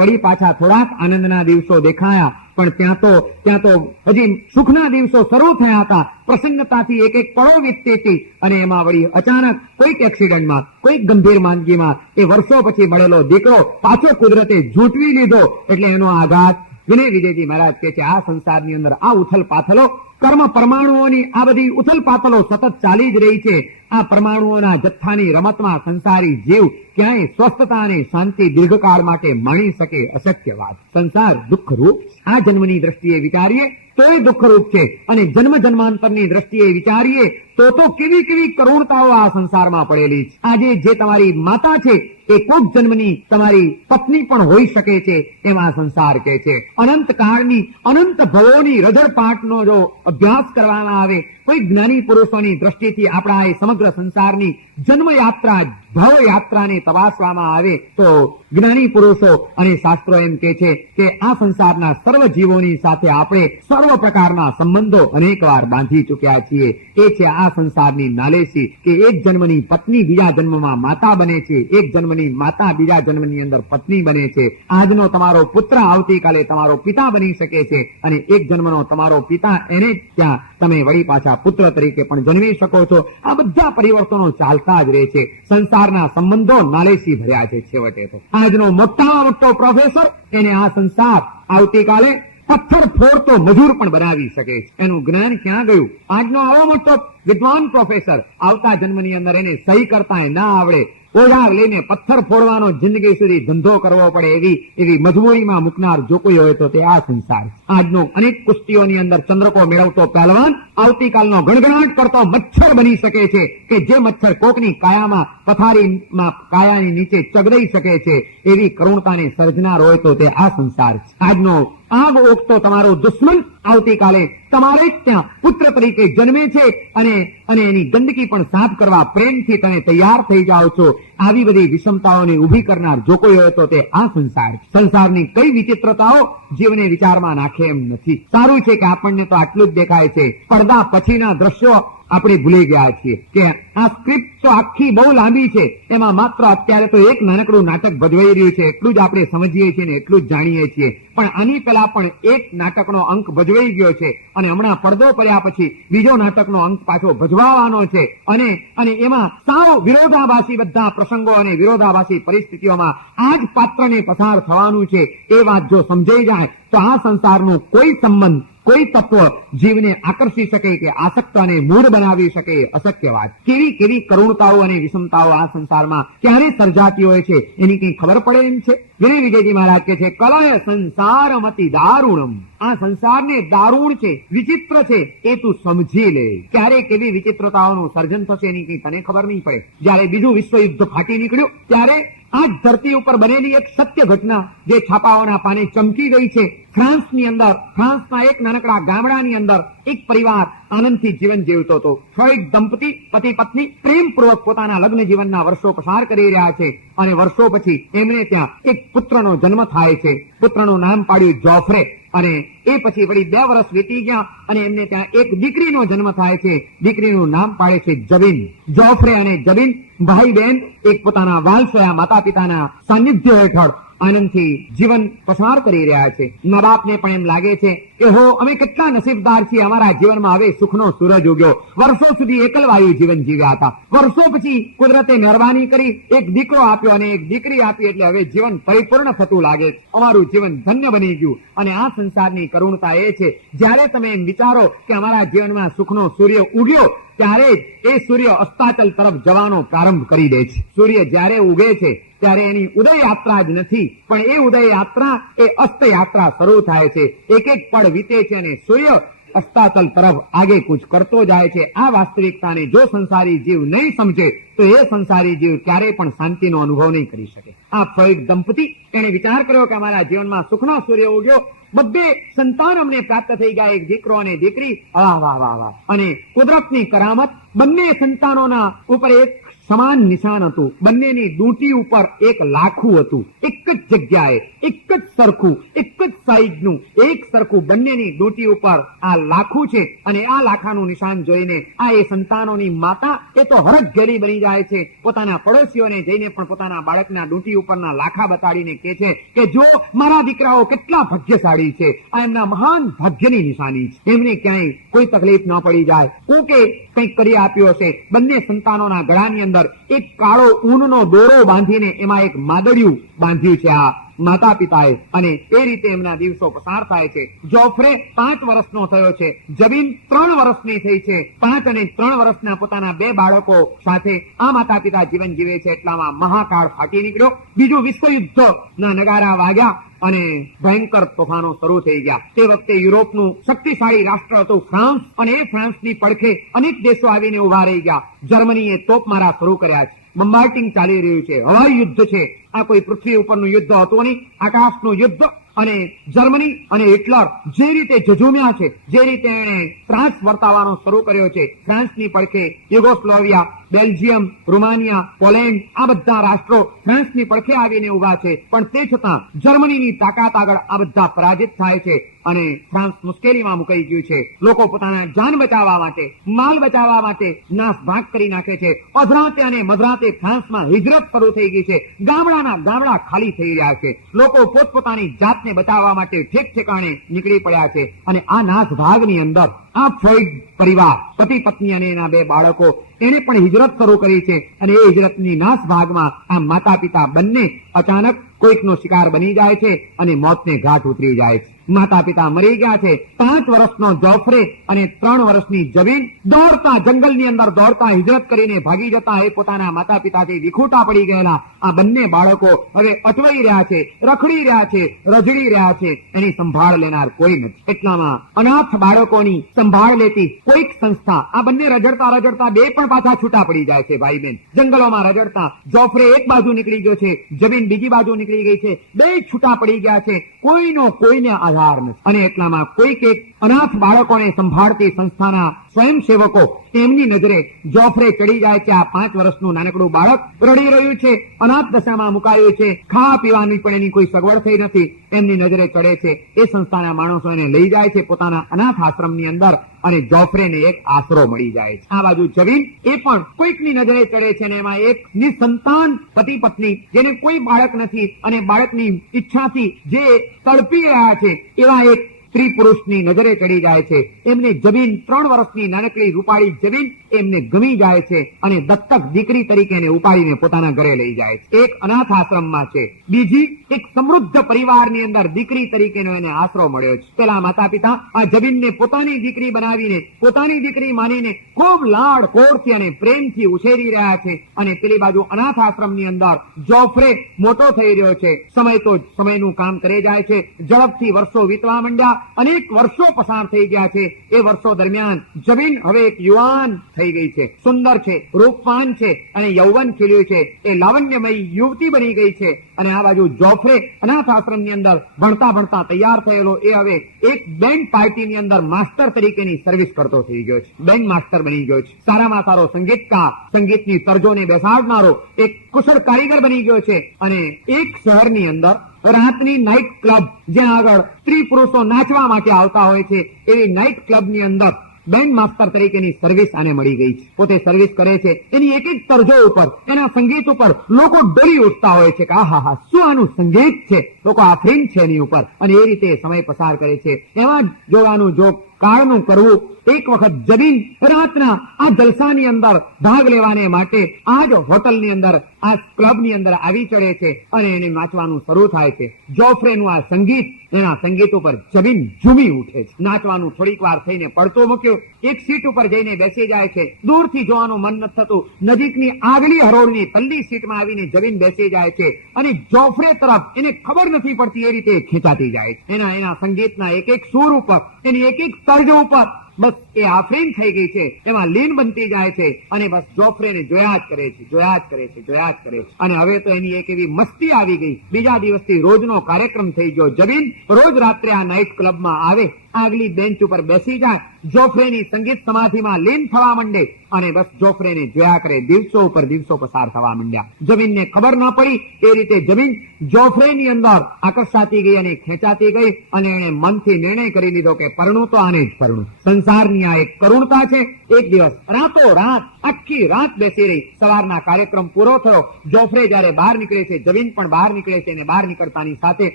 વળી પાછા થોડાક આનંદના દિવસો દેખાયા, પણ ત્યાં તો હજી સુખના દિવસો શરૂ થયા હતા. પ્રસન્નતાથી એક પળો વીતતી હતી, અને એમાં વળી અચાનક કોઈક એક્સિડન્ટમાં, કોઈક ગંભીર માંદગીમાં એ વર્ષો પછી મળેલો દીકરો પાછો કુદરતે ઝૂંટવી લીધો. એટલે એનો આઘાત વિનય વિજયજી મહારાજ કહે છે, આ સંસારની અંદર આ ઉથલ પાથલો, કર્મ પરમાણુઓની આ બધી ઉથલ પાથલો સતત ચાલી જ રહી છે. આ પરમાણુઓના જથ્થાની રમતમાં સંસારી જીવ ક્યાંય સ્વસ્થતા અને શાંતિ દીર્ઘકાળ માટે માણી શકે અશક્ય વાત. સંસાર દુઃખરૂપ. આ જન્મની દ્રષ્ટિએ વિચારીએ તોય દુઃખરૂપ છે, અને જન્મ જન્માંતરની દ્રષ્ટિએ વિચારીએ તો કેવી કરુણતાઓ આ સંસારમાં પડેલી છે. આજે જે તમારી માતા છે એ કોક જન્મની તમારી પત્ની પણ હોઈ શકે છે, એમ આ સંસાર કહે છે. અનંત કાળની, અનંત ભવોની રજળપાટનો જો અભ્યાસ કરવામાં આવે, કોઈ જ્ઞાની પુરુષોની દ્રષ્ટિથી આપણા એ સમગ્ર સંસારની જન્મ યાત્રા, ભવ યાત્રાને તપાસવામાં આવે તો જ્ઞાની પુરુષો અને શાસ્ત્રો એમ કે છે કે આ સંસારના સર્વ જીવોની સાથે આપણે સર્વ પ્રકારના સંબંધો અનેકવાર બાંધી ચૂક્યા છીએ. એ છે આ સંસારની નાલેસી કે એક જન્મની પત્ની બીજા જન્મમાં માતા બને છે, એક જન્મની માતા બીજા જન્મની અંદર પત્ની બને છે. આજનો તમારો પુત્ર આવતીકાલે તમારો પિતા બની શકે છે, અને એક જન્મનો તમારો પિતા એને ત્યાં તમે વળી પાછા પુત્ર તરીકે પણ જન્મી શકો છો. આ બધા પરિવર્તનો ચાલતા જ રહે છે. સંસારના સંબંધો નાલેસી ભર્યા છે. છેવટે તો આજનો મોટામાં મોટો પ્રોફેસર, એને આ સંસાર આવતીકાલે પથ્થર ફોડતો મજૂર પણ બનાવી શકે છે. એનું જ્ઞાન ક્યાં ગયું? આજનો આવો મોટો વિદ્વાન પ્રોફેસર આવતા જન્મની અંદર એને સહી કરતા ના આવડે, ઓઢા લઈને પથ્થર ફોડવાનો જિંદગી સુધી ધંધો કરવો પડે એવી મજબૂરીમાં મૂકનાર જો કોઈ હોય તો તે આ સંસાર. આજનો અનેક કુસ્તીઓની અંદર ચંદ્રકો મેળવતો પહેલવાન આવતીકાલનો ગણગણાટ કરતો મચ્છર બની શકે છે કે જે મચ્છર કોકની કાયામાં પથારીમાં કાયાની નીચે ચગડાઈ શકે છે. એવી કરુણતાને સર્જનાર હોય તો તે આ સંસાર છે. આજનો આગ ઓગતો તમારો દુશ્મન આવતીકાલે તમારે જ ત્યાં પુત્ર તરીકે જન્મે છે અને એની ગંદકી પણ સાફ કરવા પ્રેમથી તમે તૈયાર થઈ જાઓ છો. આવી બધી વિષમતાઓને ઉભી કરનાર જો કોઈ હોય તો તે આ સંસાર. સંસારની કઈ વિચિત્રતાઓ જીવને વિચારમાં નાખે એમ નથી. સારું છે કે આપણને તો આટલું જ દેખાય છે. પડદા પછીના દ્રશ્યો આપણે ભૂલી ગયા છીએ કે આ સ્ક્રિપ્ટ તો આખી બહુ લાંબી છે. એમાં માત્ર અત્યારે તો એક નાનકડું નાટક ભજવાઈ રહ્યું છે એટલું જ આપણે સમજીએ છીએ ને એટલું જ જાણીએ છીએ. પણ આની પહેલા પણ એક નાટકનો અંક ભજવાઈ ગયો છે અને હમણાં પડદો પડ્યા પછી બીજો નાટકનો અંક પાછો ભજવાવાનો છે અને એમાં સાવ વિરોધાભાસી બધા પ્રસંગો અને વિરોધાભાસી પરિસ્થિતિઓમાં આ જ પાત્રને પસાર થવાનું છે. એ વાત જો સમજાઈ જાય તો આ સંસારનું કોઈ સંબંધ કોઈ તત્વ જીવને આકર્ષી શકે કે આસક્ત અને મૂળ બનાવી શકે અશક્ય વાત. કેવી કેવી કરુણતાઓ અને વિષમતાઓ આ સંસારમાં ક્યારે સર્જાતી હોય છે એની કઈ ખબર પડે એમ છે. વિનય વિજયજી મહારાજ કે છે કલય સંસારમતિ દારુણમ. આ સંસારને દારૂણ છે, વિચિત્ર છે એ તું સમજી લે. ક્યારે કેવી વિચિત્રતાઓનું સર્જન થશે એની કઈ તને ખબર નહીં પડે. જયારે બીજું વિશ્વયુદ્ધ ફાટી નીકળ્યું ત્યારે આ ધરતી ઉપર બનેલી એક સત્ય ઘટના જે છાપાઓના પાને ચમકી ગઈ છે. ફ્રાન્સના એક નાનકડા ગામડાની અંદર એક પરિવાર આનંદથી જીવન જીવતો હતો. ફ્રોઈડ દંપતી પતિ પત્ની પ્રેમપૂર્વક પોતાના લગ્ન જીવનના વર્ષો પસાર કરી રહ્યા છે અને વર્ષો પછી એમને ત્યાં એક પુત્રનો જન્મ થાય છે. પુત્રનું નામ પાડ્યું જોફ્રે અને એ પછી વળી 2 વર્ષ વીતી ગયા અને એમને ત્યાં એક દીકરીનો જન્મ થાય છે. દીકરીનું નામ પાડે છે જબીન. જોફ્રે અને જબીન ભાઈ બહેન એક પોતાના વાલસયા માતા પિતાના સાનિધ્ય હેઠળ આનંદથી જીવન પસાર કરી રહ્યા છે. મા બાપને પણ એમ લાગે છે કે હો અમે કેટલા નસીબદાર છીએ, અમારા જીવનમાં હવે સુખનો સૂરજ ઉગ્યો. વર્ષો સુધી એકલવાયુ જીવન જીવ્યા હતા. વર્ષો પછી કુદરતે મહેરબાની કરી એક દીકરો આપ્યો અને એક દીકરી આપી એટલે હવે જીવન પરિપૂર્ણ થતું લાગે છે. અમારું જીવન ધન્ય બની ગયું. અને આ સંસારની કરુણતા એ છે જ્યારે તમે એમ વિચારો કે અમારા જીવનમાં સુખનો સૂર્ય ઉગ્યો ત્યારે એ સૂર્ય અસ્તાચલ તરફ જવાનો પ્રારંભ કરી દે છે. સૂર્ય જ્યારે ઉગે છે ત્યારે એની ઉદય યાત્રા જ નથી પણ એ ઉદય યાત્રા એ અસ્ત યાત્રા શરૂ થાય છે. એક એક પળ વીતે છે અને સૂર્ય અસ્તાચલ તરફ આગે કૂચ કરતો જાય છે. આ વાસ્તવિકતાને જો સંસારી જીવ નહીં સમજે તો એ સંસારી જીવ ક્યારેય પણ શાંતિનો અનુભવ નહીં કરી શકે. આ ફ્રોઈડ દંપતી એને વિચાર કર્યો કે અમારા જીવનમાં સુખનો સૂર્ય ઉગ્યો, બધે સંતાન અમને પ્રાપ્ત થઈ ગયા, એક દીકરો અને દીકરી. વાહ વાહ વાહ વાહ. અને કુદરતની કરામત બંને સંતાનોના ઉપર એક સમાન નિશાન હતું. બંનેની દૂંટી ઉપર એક લાખું હતું. એક જ જગ્યાએ એક જ સરખું એક જ સાઈઝનું એક સરખું બંનેની દૂંટી ઉપર આ લાખું છે. અને આ લાખાનું નિશાન જોઈને આ એ સંતાનોની માતા એ તો હરખઘેરી બની જાય છે. પોતાના પડોશીઓને જઈને પણ પોતાના બાળકના દૂંટી ઉપરના લાખા બતાડીને કહે છે કે જો મારા દીકરાઓ કેટલા ભાગ્યશાળી છે, આ એમના મહાન ભાગ્યની નિશાની છે. એમને ક્યાંય કોઈ તકલીફ ન પડી જાય. કોકે કંઈક કરી આપ્યો હશે. બંને સંતાનોના ગળાની અંદર એક કાળો ઊનનો દોરો બાંધીને એમાં એક માદડિયું બાંધ્યું છે આ માતા પિતાએ અને એ રીતે એમના દિવસો પસાર થાય છે. જોફ્રે 5 વર્ષનો થયો છે. જબીન 3 વર્ષની થઈ છે. 5 અને 3 વર્ષના પોતાના 2 બાળકો સાથે આ માતા પિતા જીવન જીવે છે. એટલામાં મહાકાળ ફાટી નીકળ્યો. બીજું વિશ્વયુદ્ધના નગારા વાગ્યા અને ભયંકર તોફાનો શરૂ થઈ ગયા. તે વખતે યુરોપનું શક્તિશાળી રાષ્ટ્ર હતું ફ્રાન્સ અને એ ફ્રાન્સની પડખે અનેક દેશો આવીને ઉભા રહી ગયા. જર્મનીએ તોપમારા શરૂ કર્યા છે. બોમ્બાર્ડિંગ ચાલી રહ્યું છે. હવાઈ યુદ્ધ છે. આ કોઈ પૃથ્વી ઉપરનું યુદ્ધ હતું નહીં, આકાશનું યુદ્ધ. અને જર્મની અને હિટલર જે રીતે ઝઝુમ્યા છે, જે રીતે એણે ત્રાસ વર્તાવવાનો શરૂ કર્યો છે, ફ્રાન્સની પડખે યુગોસ્લોવિયા, બેલ્જિયમ, રૂમાનિયા, પોલેન્ડ આ બધા રાષ્ટ્રો ફ્રાન્સની પડખે આવીને ઉભા છે. પણ તે છતાં જર્મનીની તાકાત આગળ આ બધા પરાજિત થાય છે અને ફ્રાન્સ મુશ્કેલીમાં મુકાઈ ગયું છે. લોકો પોતાના જાન બચાવવા માટે, માલ બચાવવા માટે નાશ ભાગ કરી નાખે છે. અધરાતે અને મધરાતે ફ્રાન્સમાં હિજરત શરૂ થઈ ગઈ છે. ગામડાના ગામડા ખાલી થઈ રહ્યા છે. લોકો પોતપોતાની જાતને બચાવવા માટે ઠેક ઠેકાણે નીકળી પડ્યા છે. અને આ નાશ ભાગની અંદર આ ફ્રોઈડ પરિવાર પતિ પત્ની અને એના 2 બાળકો એને પણ હિજરત શરૂ કરી છે. અને એ હિજરતની નાશ ભાગમાં આ માતા પિતા બંને અચાનક કોઈકનો શિકાર બની જાય છે અને મોતને ઘાટ ઉતરી જાય છે. માતા પિતા મરી ગયા છે. 5 વર્ષનો જોફ્રે અને 3 વર્ષની જબીન દોડતા જંગલની અંદર દોડતા હિજરત કરીને ભાગી જતા એ પોતાના માતા પિતાથી વિખૂટા પડી ગયેલા આ બંને બાળકો હવે અટવાઈ રહ્યા છે, રખડી રહ્યા છે, રજડી રહ્યા છે. એની સંભાળ લેનાર કોઈ નથી. એટલામાં અનાથ બાળકોની સંભાળ લેતી કોઈક સંસ્થા આ બંને રજડતા બે પણ પાછા છૂટા પડી જાય છે. ભાઈ બહેન જંગલોમાં રજડતા જોફ્રે એક બાજુ નીકળી ગયો છે, જમીન બીજી બાજુ નીકળી ગઈ છે. બે છૂટા પડી ગયા છે, કોઈનો કોઈને આધાર નથી. અને એટલામાં કોઈક એક અનાથ બાળકોને સંભાળતી સંસ્થાના સ્વયંસેવકો એમની નજરે જોફ્રે ચડી જાય છે. આ 5 વર્ષનું નાનકડું બાળક રડી રહ્યું છે, અનાથ દશામાં મુકાયું છે, ખાવા પીવાની પણ એની કોઈ સગવડ થઈ નથી. એમની નજરે ચડે છે. એ સંસ્થાના માણસો એને લઈ જાય છે પોતાના અનાથ આશ્રમની અંદર અને જોફ્રેને એક આશરો મળી જાય છે. આ બાજુ જમીન એ પણ કોઈકની નજરે ચડે છે અને એમાં એક નિસંતાન પતિ પત્ની જેને કોઈ બાળક નથી અને બાળકની ઈચ્છાથી જે તડપી રહ્યા છે એવા એક સ્ત્રી પુરુષની નજરે ચડી જાય છે. એમને જમીન 3 વર્ષની નાનકડી રૂપાળી જમીન એમને ગમી જાય છે અને દત્તક દીકરી તરીકે એને ઉપાડીને પોતાના ઘરે લઈ જાય છે. એક અનાથ આશ્રમમાં છે, બીજી એક સમૃદ્ધ પરિવારની અંદર દીકરી તરીકેનો એને આશરો મળ્યો છે. પેલા માતા પિતા આ જમીનને પોતાની દીકરી બનાવીને પોતાની દીકરી માનીને ખૂબ લાડ કોડથી અને પ્રેમથી ઉછેરી રહ્યા છે. અને પેલી બાજુ અનાથ આશ્રમની અંદર જોફ્રે મોટો થઈ રહ્યો છે. સમય તો સમયનું કામ કરે જાય છે. ઝડપથી વર્ષો વીતવા માંડ્યા. અનેક વર્ષો પસાર થઈ ગયા છે. એ વર્ષો દરમિયાન જમીન હવે એક યુવાન થઈ ગઈ છે, સુંદર છે, રૂપવાન છે અને યૌવન ખીલ્યું છે. એ લાવણ્યમય યુવતી બની ગઈ છે. અને આ બાજુ જોફ્રે અનાથ આશ્રમની અંદર ભણતા તૈયાર થયેલો એ હવે એક બેન્ડ પાર્ટીની અંદર માસ્ટર તરીકેની સર્વિસ કરતો થઈ ગયો છે. બેન્ડ માસ્ટર બની ગયો છે. સારામાં સારો સંગીતકાર, સંગીતની તર્જોને બેસાડનારો એક કુશળ કારીગર બની ગયો છે. અને એક શહેરની અંદર રાતની નાઇટ ક્લબ જ્યાં આગળ સ્ત્રી પુરુષો નાચવા માટે આવતા હોય છે એવી નાઇટ ક્લબની અંદર બેન્ડ માસ્ટર તરીકેની સર્વિસ આને મળી ગઈ છે. પોતે સર્વિસ કરે છે. એની એક એક તર્જો ઉપર, એના સંગીત ઉપર લોકો ડરી ઉઠતા હોય છે કે આહા શું આનું સંગીત છે, લોકો આફરીન છે એની ઉપર. અને એ રીતે સમય પસાર કરે છે. એમાં જોવાનું જો કાળનું કરવું. એક વખત જમીન રાતના આ જલસાની અંદર ભાગ લેવાને માટે આ જ હોટલની અંદર આ ક્લબની અંદર આવી ચડે છે અને એને નાચવાનું શરૂ થાય છે. જોફ્રેનું આ સંગીત, એના સંગીત ઉપર જમીન ઝૂમી ઉઠે છે. નાચવાનું થોડીક વાર થઈને પડતો મૂક્યો, એક સીટ ઉપર જઈને બેસી જાય છે. દૂરથી જોવાનું મન નથી થતું. નજીકની આગલી હરોળની પલ્લી સીટમાં આવીને જમીન બેસી જાય છે અને જોફ્રે તરફ એને ખબર નથી પડતી એ રીતે ખેંચાતી જાય છે. એના સંગીતના એક એક સૂર ઉપર, એની એક એક તર્જો ઉપર બસ એ આફરીન થઈ ગઈ છે. એમાં લીન બનતી જાય છે અને બસ જોફ્રેને જોયા જ કરે છે. અને હવે તો એની એક એવી મસ્તી આવી ગઈ. બીજા દિવસથી રોજનો કાર્યક્રમ થઈ ગયો. જમીન રોજ રાત્રે આ નાઇટ ક્લબમાં આવે, આગલી બેન્ચ ઉપર બેસી જાય, જોફ્રેની સંગીત સમાધિમાં લીન થવા માંડે અને બસ જોફ્રેને જોયા કરે. દિવસો ઉપર દિવસો પસાર થવા માંડ્યા. જમીનને ખબર ન પડી એ રીતે જમીન જોફ્રેની અંદર આકર્ષાતી ગઈ અને ખેંચાતી ગઈ અને એણે મનથી નિર્ણય કરી લીધો કે પરણું તો આને જ પરણું. સંસારની આ એક કરુણતા છે. એક દિવસ રાતોરાત આખી રાત બેસી રહી. સવારના કાર્યક્રમ પૂરો થયો. જોફ્રે જયારે બહાર નીકળે છે, જમીન પણ બહાર નીકળે છે અને બહાર નીકળતાની સાથે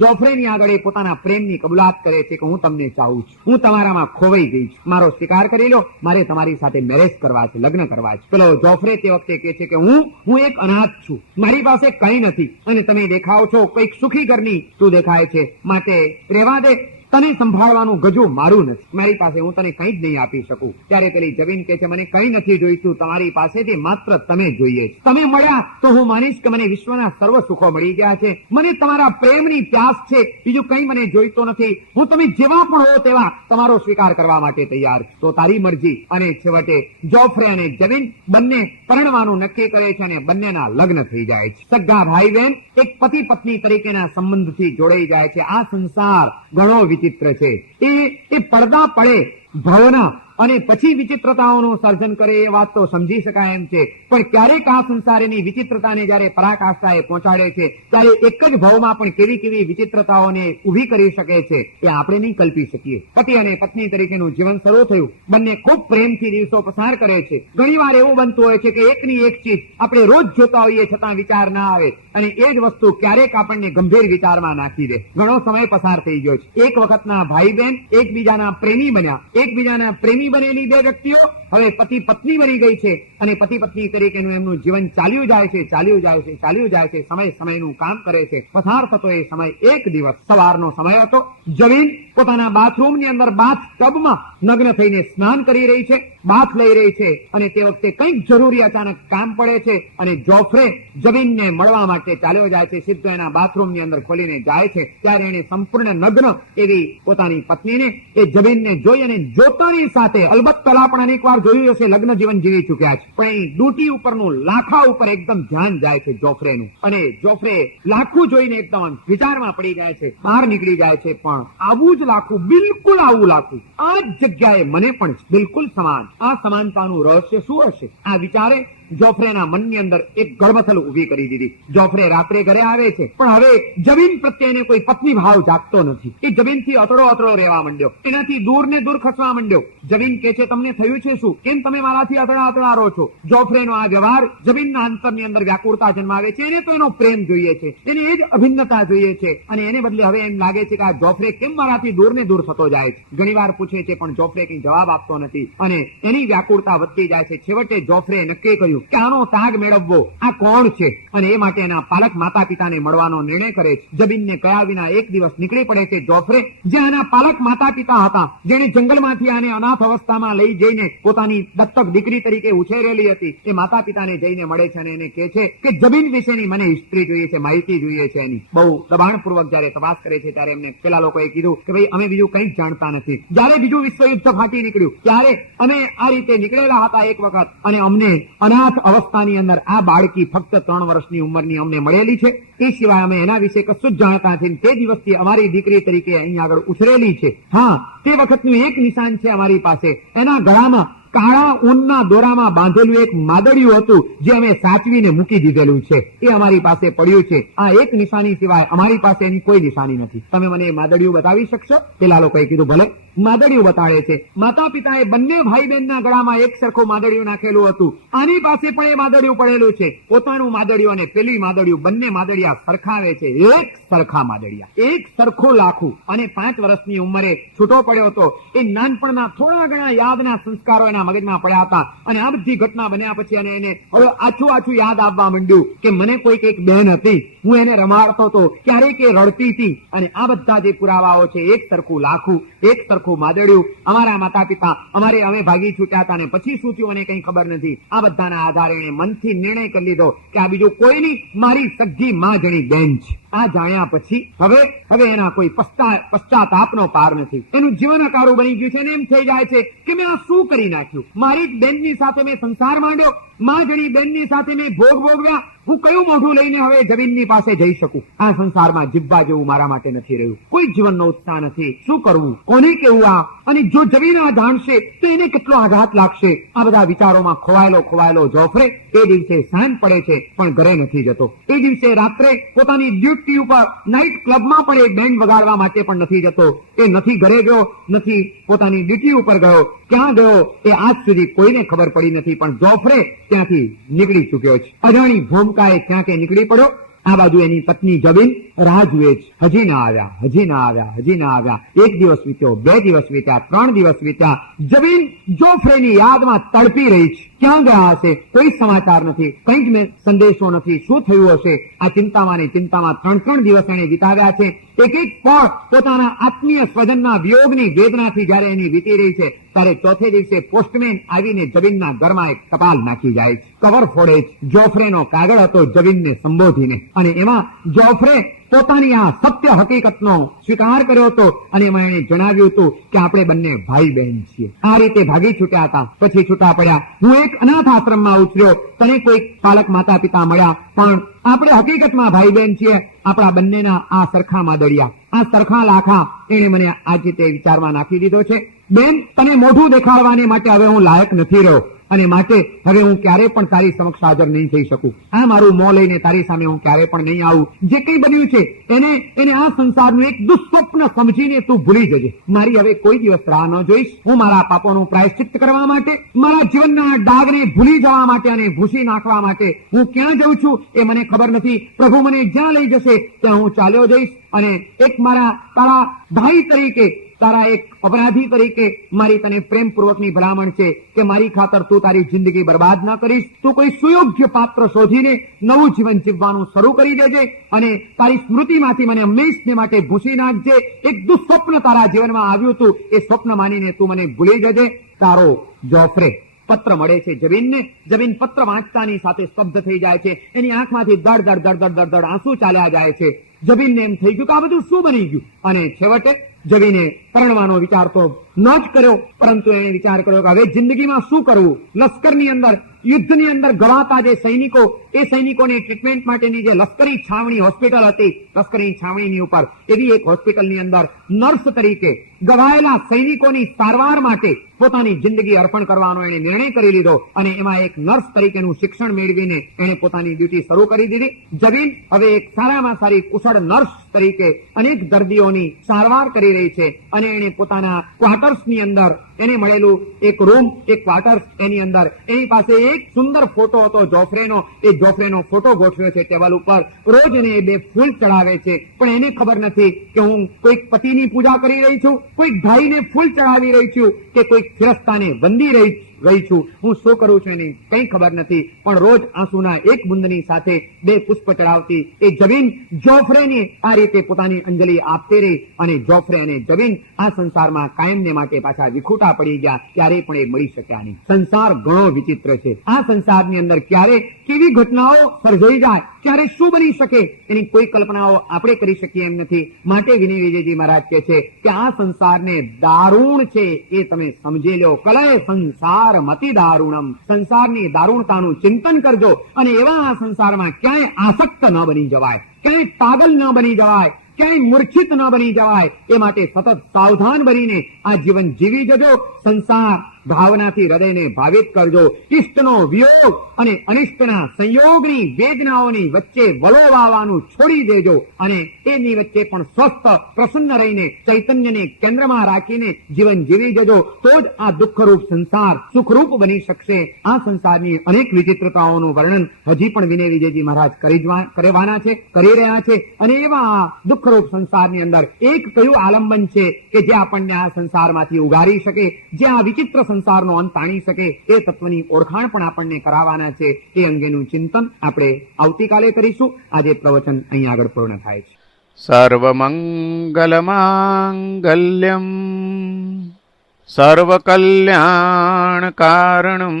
જોફ્રેની આગળ એ પોતાના પ્રેમની કબૂલાત કરે છે કે હું તમને ચાહું છું, હું તમારામાં ખોવાઈ ગઈ છું, મારો સ્વીકાર કરી લો, મારે તમારી સાથે મેરેજ કરવા છે, લગ્ન કરવા છે. પેલો જોફ્રે તે વખતે કહે છે કે હું એક અનાથ છું, મારી પાસે કંઈ નથી અને તમે દેખાવ છો કઈક સુખી ઘરની તું દેખાય છે, માટે રહેવા દે. તને સંભાળવાનું ગજુ મારું નથી, મારી પાસે હું તને કંઈ જ નહીં આપી શકું. ત્યારે પેલી જમીન કહે છે મને કંઈ નથી જોઈતું, તમારી પાસેથી માત્ર તમે જોઈએ છે. તમે મળ્યા તો હું માનીશ કે મને વિશ્વના સર્વ સુખો મળી ગયા છે. મને તમારા પ્રેમની પ્યાસ છે, બીજું કંઈ મને જોઈતો નથી. હું તમે જેવા પણ હો તેવા તમારો સ્વીકાર કરવા માટે તૈયાર છું, તો તારી મરજી. અને છેવટે જોફ્રે અને જમીન બંને પરણવાનું નક્કી કરે છે અને બંનેના લગ્ન થઈ જાય છે. સગા ભાઈ બહેન એક પતિ પત્ની તરીકેના સંબંધથી જોડાઈ જાય છે. આ સંસાર ઘણો વિચિત્ર છે. એ પડદા પડે ભાવના અને પછી વિચિત્રતાઓનું સર્જન કરે એ વાત તો સમજી શકાય એમ છે. પણ ક્યારેક આ સંસારની વિચિત્રતાને જયારે પરાકાષ્ઠાએ પહોંચાડે છે ત્યારે એક જ ભાવમાં પણ કેવી કેવી વિચિત્રતાઓને ઉભી કરી શકે છે એ આપણે નહીં કલ્પી શકીએ. પતિ અને પત્ની તરીકેનું જીવન શરૂ થયું. બંને ખૂબ પ્રેમથી દિવસો પસાર કરે છે. ઘણીવાર એવું બનતું હોય છે કે એકની એક ચીજ આપણે રોજ જોતા હોઈએ છતાં વિચાર ના આવે અને એ જ વસ્તુ ક્યારેક આપણને ગંભીર વિચારમાં નાખી દે. ઘણો સમય પસાર થઈ ગયો છે. એક વખતના ભાઈ બહેન એકબીજાના પ્રેમી બન્યા. એકબીજાના પ્રેમી બનેલી બે વ્યક્તિઓ હવે પતિ પત્ની બની ગઈ છે અને પતિ પત્ની તરીકેનું એમનું જીવન ચાલ્યું જાય છે, ચાલ્યું જાય છે, ચાલ્યું જાય છે. સમય સમયનું કામ કરે છે. પસાર થતો એ સમય એક દિવસ સવારનો સમય હતો. જમીન પોતાના બાથરૂમની અંદર બાથ ટબમાં નગ્ન થઈને સ્નાન કરી રહી છે, બાથ લઈ રહી છે અને તે વખતે કંઈક જરૂરી અચાનક કામ પડે છે અને જોફ્રે જમીનને મળવા માટે ચાલ્યો જાય છે. સીધો એના બાથરૂમની અંદર ખોલીને જાય છે. ત્યારે એને સંપૂર્ણ નગ્ન એવી પોતાની પત્નીને એ જમીનને જોઈ અને જોતાની સાથે અલબત્ત પહેલા પણ અનેક વાર જોયું હશે, લગ્ન જીવન જીવી ચૂક્યા છે, પણ એ ડૂટી ઉપરનું લાખા ઉપર એકદમ ધ્યાન જાય છે જોફ્રેનું અને જોફ્રે લાખું જોઈને એકદમ વિચારમાં પડી જાય છે, બહાર નીકળી જાય છે. પણ આવું જ લાખું, બિલકુલ આવું લાખું આ જ જગ્યાએ મને પણ છે, બિલકુલ સમાન. આ સમાનતાનું રહસ્ય શું હશે? આ વિચારે જોફ્રેના મનની અંદર એક ગળમથલ ઉભી કરી દીધી. જોફ્રે રાત્રે ઘરે આવે છે પણ હવે જમીન પ્રત્યે કોઈ પત્ની ભાવ જાગતો નથી. એ જમીનથી અતડો રહેવા માંડ્યો, એનાથી દૂર ને દૂર ખસવા માંડ્યો. જમીન કે છે તમને થયું છે શું? કેમ તમે મારાથી અતડા રહો છો? જોફ્રેનો આ વ્યવહાર જમીનના અંતરની અંદર વ્યાકુળતા જન્માવે છે. એને તો એનો પ્રેમ જોઈએ છે, એને એ જ અભિન્નતા જોઈએ છે અને એને બદલે હવે એમ લાગે છે કે આ જોફ્રે કેમ મારાથી દૂર ને દૂર થતો જાય છે. ઘણી વાર પૂછે છે પણ જોફ્રે કઈ જવાબ આપતો નથી અને એની વ્યાકુળતા વધતી જાય છે. છેવટે જોફ્રે નક્કી કર્યું કે આનો તાગ મેળવવો આ કોણ છે અને એ માટે એના પાલક માતા પિતાને મળવાનો નિર્ણય કરે છે. જમીનને કયા વિના એક દિવસ નીકળી પડે છે જોફ્રે, જે આના પાલક માતા પિતા હતા, જેને જંગલમાંથી આને અનાથ અવસ્થામાં લઈ જઈને પોતાની દત્તક દીકરી તરીકે ઉછેરેલી હતી. એ માતા પિતાને જઈને મળે છે અને એને કહે છે કે જમીન વિશેની મને હિસ્ટ્રી જોઈએ છે, માહિતી જોઈએ છે એની. બહુ દબાણપૂર્વક જયારે તપાસ કરે છે ત્યારે એમને પેલા લોકોએ કીધું કે ભાઈ અમે બીજું કંઈ જ જાણતા નથી. જયારે બીજું વિશ્વયુદ્ધ ફાટી નીકળ્યું ત્યારે અમે આ રીતે નીકળેલા હતા એક વખત અને અમને અનાથ અવસ્થાની અંદર આ બાળકી ફક્ત 3 વર્ષની ઉંમરની અમને મળેલી છે. એ સિવાય અમે એના વિશે કશું જ જાણતા નથી. તે દિવસથી અમારી દીકરી તરીકે અહીં આગળ ઉછરેલી છે. હા, તે વખતનું એક નિશાન છે અમારી પાસે. એના ગળામાં કાળા ઊનના દોરામાં બાંધેલું એક માદડિયું હતું જે અમે સાચવીને મૂકી દીધેલું છે. એ અમારી પાસે પડ્યું છે. આ એક નિશાની સિવાય અમારી પાસે એની કોઈ નિશાની નથી. તમે મને એ માદડિયું બતાવી શકશો? પેલા લોકોએ કીધું ભલે. માદડિયું બતાડે છે. માતા પિતાએ બંને ભાઈ બહેનના ગળામાં એક સરખું માદડિયું નાખેલું હતું. આની પાસે પણ એ માદડિયું પડેલું છે. પોતાનું માદડિયું અને પેલી માદડિયું, બંને માદડિયા સરખાવે છે. એક સરખા માદડિયા, એક સરખું લાખું. અને 5 વર્ષની ઉંમરે છૂટો પડ્યો હતો. એ નાનપણના થોડા ઘણા યાદના સંસ્કારો એના મગજમાં પડ્યા હતા અને આ બધી ઘટના બન્યા પછી અને એને હવે આછું યાદ આવવા માંડ્યું કે મને કોઈક એક બહેન હતી, હું એને રમાડતો હતો, ક્યારેક એ રડતી હતી. અને આ બધા જે પુરાવાઓ છે, એક સરખું લાખું, એક સરખું માદડિયું, અમારા માતા પિતા, અમે ભાગી છૂટ્યા હતા અને પછી શું થયું મને કઈ ખબર નથી. આ બધાના આધારે એને મનથી નિર્ણય કરી લીધો કે આ બીજું કોઈ નહીં, મારી સગી માં જણી બેન છે. આ જાણ્યા પછી હવે એના કોઈ પશ્ચાતાપનો પાર નથી. એનું જીવન અકારું બની ગયું છે અને એમ થઈ જાય છે કે મેં આ શું કરી નાખ્યું? મારી જ બેનની સાથે મેં સંસાર માંડ્યો, માં જણી બેનની સાથે મેં ભોગ ભોગવ્યા. હું કયું મોઢું લઈને હવે જમીનની પાસે જઈ શકું? આ સંસારમાં જીવવા જેવું મારા માટે નથી રહ્યું. કોઈ જીવનનો ઉત્સાહ નથી. શું કરવું? કોને કેવું? આ અને જો જમીન આ જાણશે તો એને કેટલો આઘાત લાગશે? આ બધા વિચારોમાં ખોવાયેલો જોફ્રે એ દિવસે સાંજ પડે છે પણ ઘરે નથી જતો. એ દિવસે રાત્રે પોતાની ડ્યુટી ઉપર નાઇટ ક્લબમાં પણ એ બેન્ડ વગાડવા માટે પણ નથી જતો. એ નથી ઘરે ગયો, નથી પોતાની ડ્યુટી ઉપર ગયો. ક્યાં ગયો એ આજ સુધી કોઈને ખબર પડી નથી. પણ જોફ્રે ત્યાંથી નીકળી ચૂક્યો છે. અજાણી ભૂમિકાએ ક્યાંક નીકળી પડ્યો. આ બાજુ એની પત્ની જમીન રાહ જુએ છે. હજી ના આવ્યા. 1 દિવસ વીત્યો, 2 દિવસ વીત્યા, 3 દિવસ વીત્યા. જમીન જોફ્રેની યાદમાં તડપી રહી છે. ક્યાં ગયા હશે? કોઈ સમાચાર નથી, કંઈ જ સંદેશો નથી. શું થયું હશે? આ ચિંતામાં 3 દિવસ એને વિતાવ્યા છે. એક પળ પોતાના આત્મીય સ્વજનના વિયોગની વેદનાથી જયારે એની વીતી રહી છે ત્યારે ચોથે દિવસે પોસ્ટમેન આવીને જમીનના ઘરમાં એક ટપાલ નાખી જાય છે, કવર ફોડે છે. જોફ્રેનો કાગળ હતો જમીનને સંબોધીને અને એમાં જોફ્રે પોતાની આ સત્ય હકીકતનો સ્વીકાર કર્યો હતો અને એમાં એને જણાવ્યું હતું કે આપણે બંને ભાઈ બહેન છીએ. આ રીતે ભાગી છૂટ્યા હતા. પછી છૂટા પડ્યા. હું એક અનાથ આશ્રમમાં ઉછર્યો, તને કોઈ પાલક માતા પિતા મળ્યા, પણ આપણે હકીકતમાં ભાઈ બહેન છીએ. આપણા બંનેના આ સરખા માદડિયા, આ સરખા લાખા એને મને આ રીતે વિચારમાં નાખી દીધો છે. બેન, તને મોઢું દેખાડવાને માટે હવે હું લાયક નથી રહ્યો. અને માટે હવે હું ક્યારે પણ તારી સમક્ષ હાજર નહીં થઈ શકું. આ મારું મોં લઈને તારી સામે હું ક્યારે પણ નહીં આવું. જે કંઈ બન્યું છે એને આ સંસારનું એક દુસ્વપ્ન સમજીને તું ભૂલી જજે. મારી હવે કોઈ દિવસ રાહ ન જોઈશ. હું મારા પાપોનું પ્રાયશ્ચિત્ત કરવા માટે, મારા જીવનના ડાઘને ભૂલી જવા માટે અને ભૂસી નાખવા માટે હું ક્યાં જઉં છું એ મને ખબર નથી. પ્રભુ મને જ્યાં લઈ જશે ત્યાં હું ચાલ્યો જઈશ. અને એક તારા ભાઈ તરીકે, તારા એક અપરાધી તરીકે મારી તને પ્રેમપૂર્વકની ભલામણ છે કે મારી ખાતર તું તારી જિંદગી બરબાદ ન કરીશ. તું કોઈ સુયોગ્ય પાત્ર શોધીને નવું જીવન જીવવાનું શરૂ કરી દેજે અને તારી સ્મૃતિમાંથી મને હંમેશને માટે ભૂસી નાખજે. એક દુસ્વપ્ન તારા જીવનમાં આવ્યું હતું, એ સ્વપ્ન માનીને તું મને ભૂલી જજે. તારો જોફ્રે. પત્ર મળે છે જબીનને. જબીન પત્ર વાંચતાની સાથે સ્તબ્ધ થઈ જાય છે. એની આંખમાંથી દડ દડ દડ દડ દડ આંસુ ચાલ્યા જાય છે. જબીનને એમ થઈ ગયું કે આ બધું શું બની ગયું. અને છેવટે જબીને પરણવાનો વિચાર તો ન જ કર્યો, પરંતુ એણે વિચાર કર્યો કે હવે જિંદગીમાં શું કરવું. લશ્કરની અંદર, યુદ્ધની અંદર ગવાતા જે સૈનિકો, એ સૈનિકોની ટ્રીટમેન્ટ માટેની જે લશ્કરી છાવણી હોસ્પિટલ હતી, લશ્કરી છાવણીની ઉપર એવી એક હોસ્પિટલની અંદર નર્સ તરીકે ગવાયેલા સૈનિકોની સારવાર માટે પોતાની જિંદગી અર્પણ કરવાનો એણે નિર્ણય કરી લીધો. અને એમાં એક નર્સ તરીકેનું શિક્ષણ મેળવીને એણે પોતાની ડ્યુટી શરૂ કરી દીધી. જબીન હવે એક સારામાં સારી કુશળ નર્સ તરીકે અનેક દર્દીઓની સારવાર કરી રહી છે. અને એણે પોતાના ક્વાર્ટર્સની અંદર એને મળેલું એક રૂમ, એક ક્વાર્ટર્સ, એની અંદર એની પાસે એક સુંદર ફોટો હતો જોફ્રેનો. એ જોફ્રેનો ફોટો ગોઠવ્યો છે ટેબલ ઉપર. રોજ એને 2 ફૂલ ચડાવે છે, પણ એને ખબર નથી કે હું કોઈક પતિની પૂજા કરી રહી છું, કોઈક ભાઈને ફૂલ ચડાવી રહી છું, કે કોઈક ફિરસ્તાને વંદી રહી છું. હું શું કરું છું એની કંઈ ખબર નથી. પણ રોજ આંસુના એક બુંદની સાથે 2 પુષ્પ ચડાવતી એ જબીન જોફ્રેની આ રીતે પોતાની અંજલિ આપતી રહી. અને જોફ્રે અને જબીન આ સંસારમાં કાયમને માટે પાછા વિખૂટા પડી ગયા. ક્યારે પણ એ મળી શક્યા નહીં. સંસાર ઘણો વિચિત્ર છે. આ સંસારની અંદર ક્યારે કેવી ઘટનાઓ સર્જાઈ જાય, ક્યારે શું બની શકે, એની કોઈ કલ્પનાઓ આપણે કરી શકીએ એમ નથી. માટે વિનય વિજયજી મહારાજ કહે છે કે આ સંસારને દારૂણ છે એ તમે સમજી લો. કલય સંસાર મતિ દારૂણમ. સંસારની દારૂણતાનું ચિંતન કરજો અને એવા આ સંસારમાં ક્યાંય આસક્ત ન બની જવાય, ક્યાંય પાગલ ન બની જવાય, ક્યાંય મૂર્છિત ન બની જવાય. એ માટે સતત સાવધાન બનીને આ જીવન જીવી જજો. સંસાર ભાવનાથી હૃદયને ભાવિત કરજો. ઇષ્ટનો વિયોગ અને અનિષ્ટના સંયોગની વેદનાઓની વચ્ચે વલોવાવાનું છોડી દેજો અને એની વચ્ચે પણ સ્વસ્થ પ્રસન્ન રહીને ચૈતન્યને કેન્દ્રમાં રાખીને જીવન જીવી જજો. તો જ આ દુઃખરૂપ સંસાર સુખરૂપ બની શકશે. આ સંસારની અનેક વિચિત્રતાઓનું વર્ણન હજી પણ વિનય વિજયજી મહારાજ કરવાના છે, કરી રહ્યા છે. અને એવા દુઃખરૂપ સંસારની અંદર એક કયું આલંબન છે કે જે આપણને આ સંસારમાંથી ઉગારી શકે, જે આ વિચિત્ર સંસારનો અંત આણી શકે, એ તત્વની ઓળખાણ પણ આપણને કરાવવાના છે. એ અંગેનું ચિંતન આપણે આવતીકાલે કરીશું. આજે પ્રવચન અહીં આગળ પૂર્ણ થાય છે. સર્વમંગલમાંગલ્યમ સર્વકલ્યાણકારણમ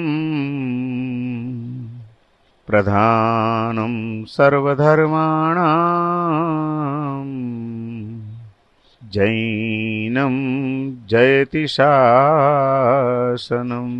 પ્રધાનમ સર્વધર્માણામ જૈનમ જયતિ શાસનમ.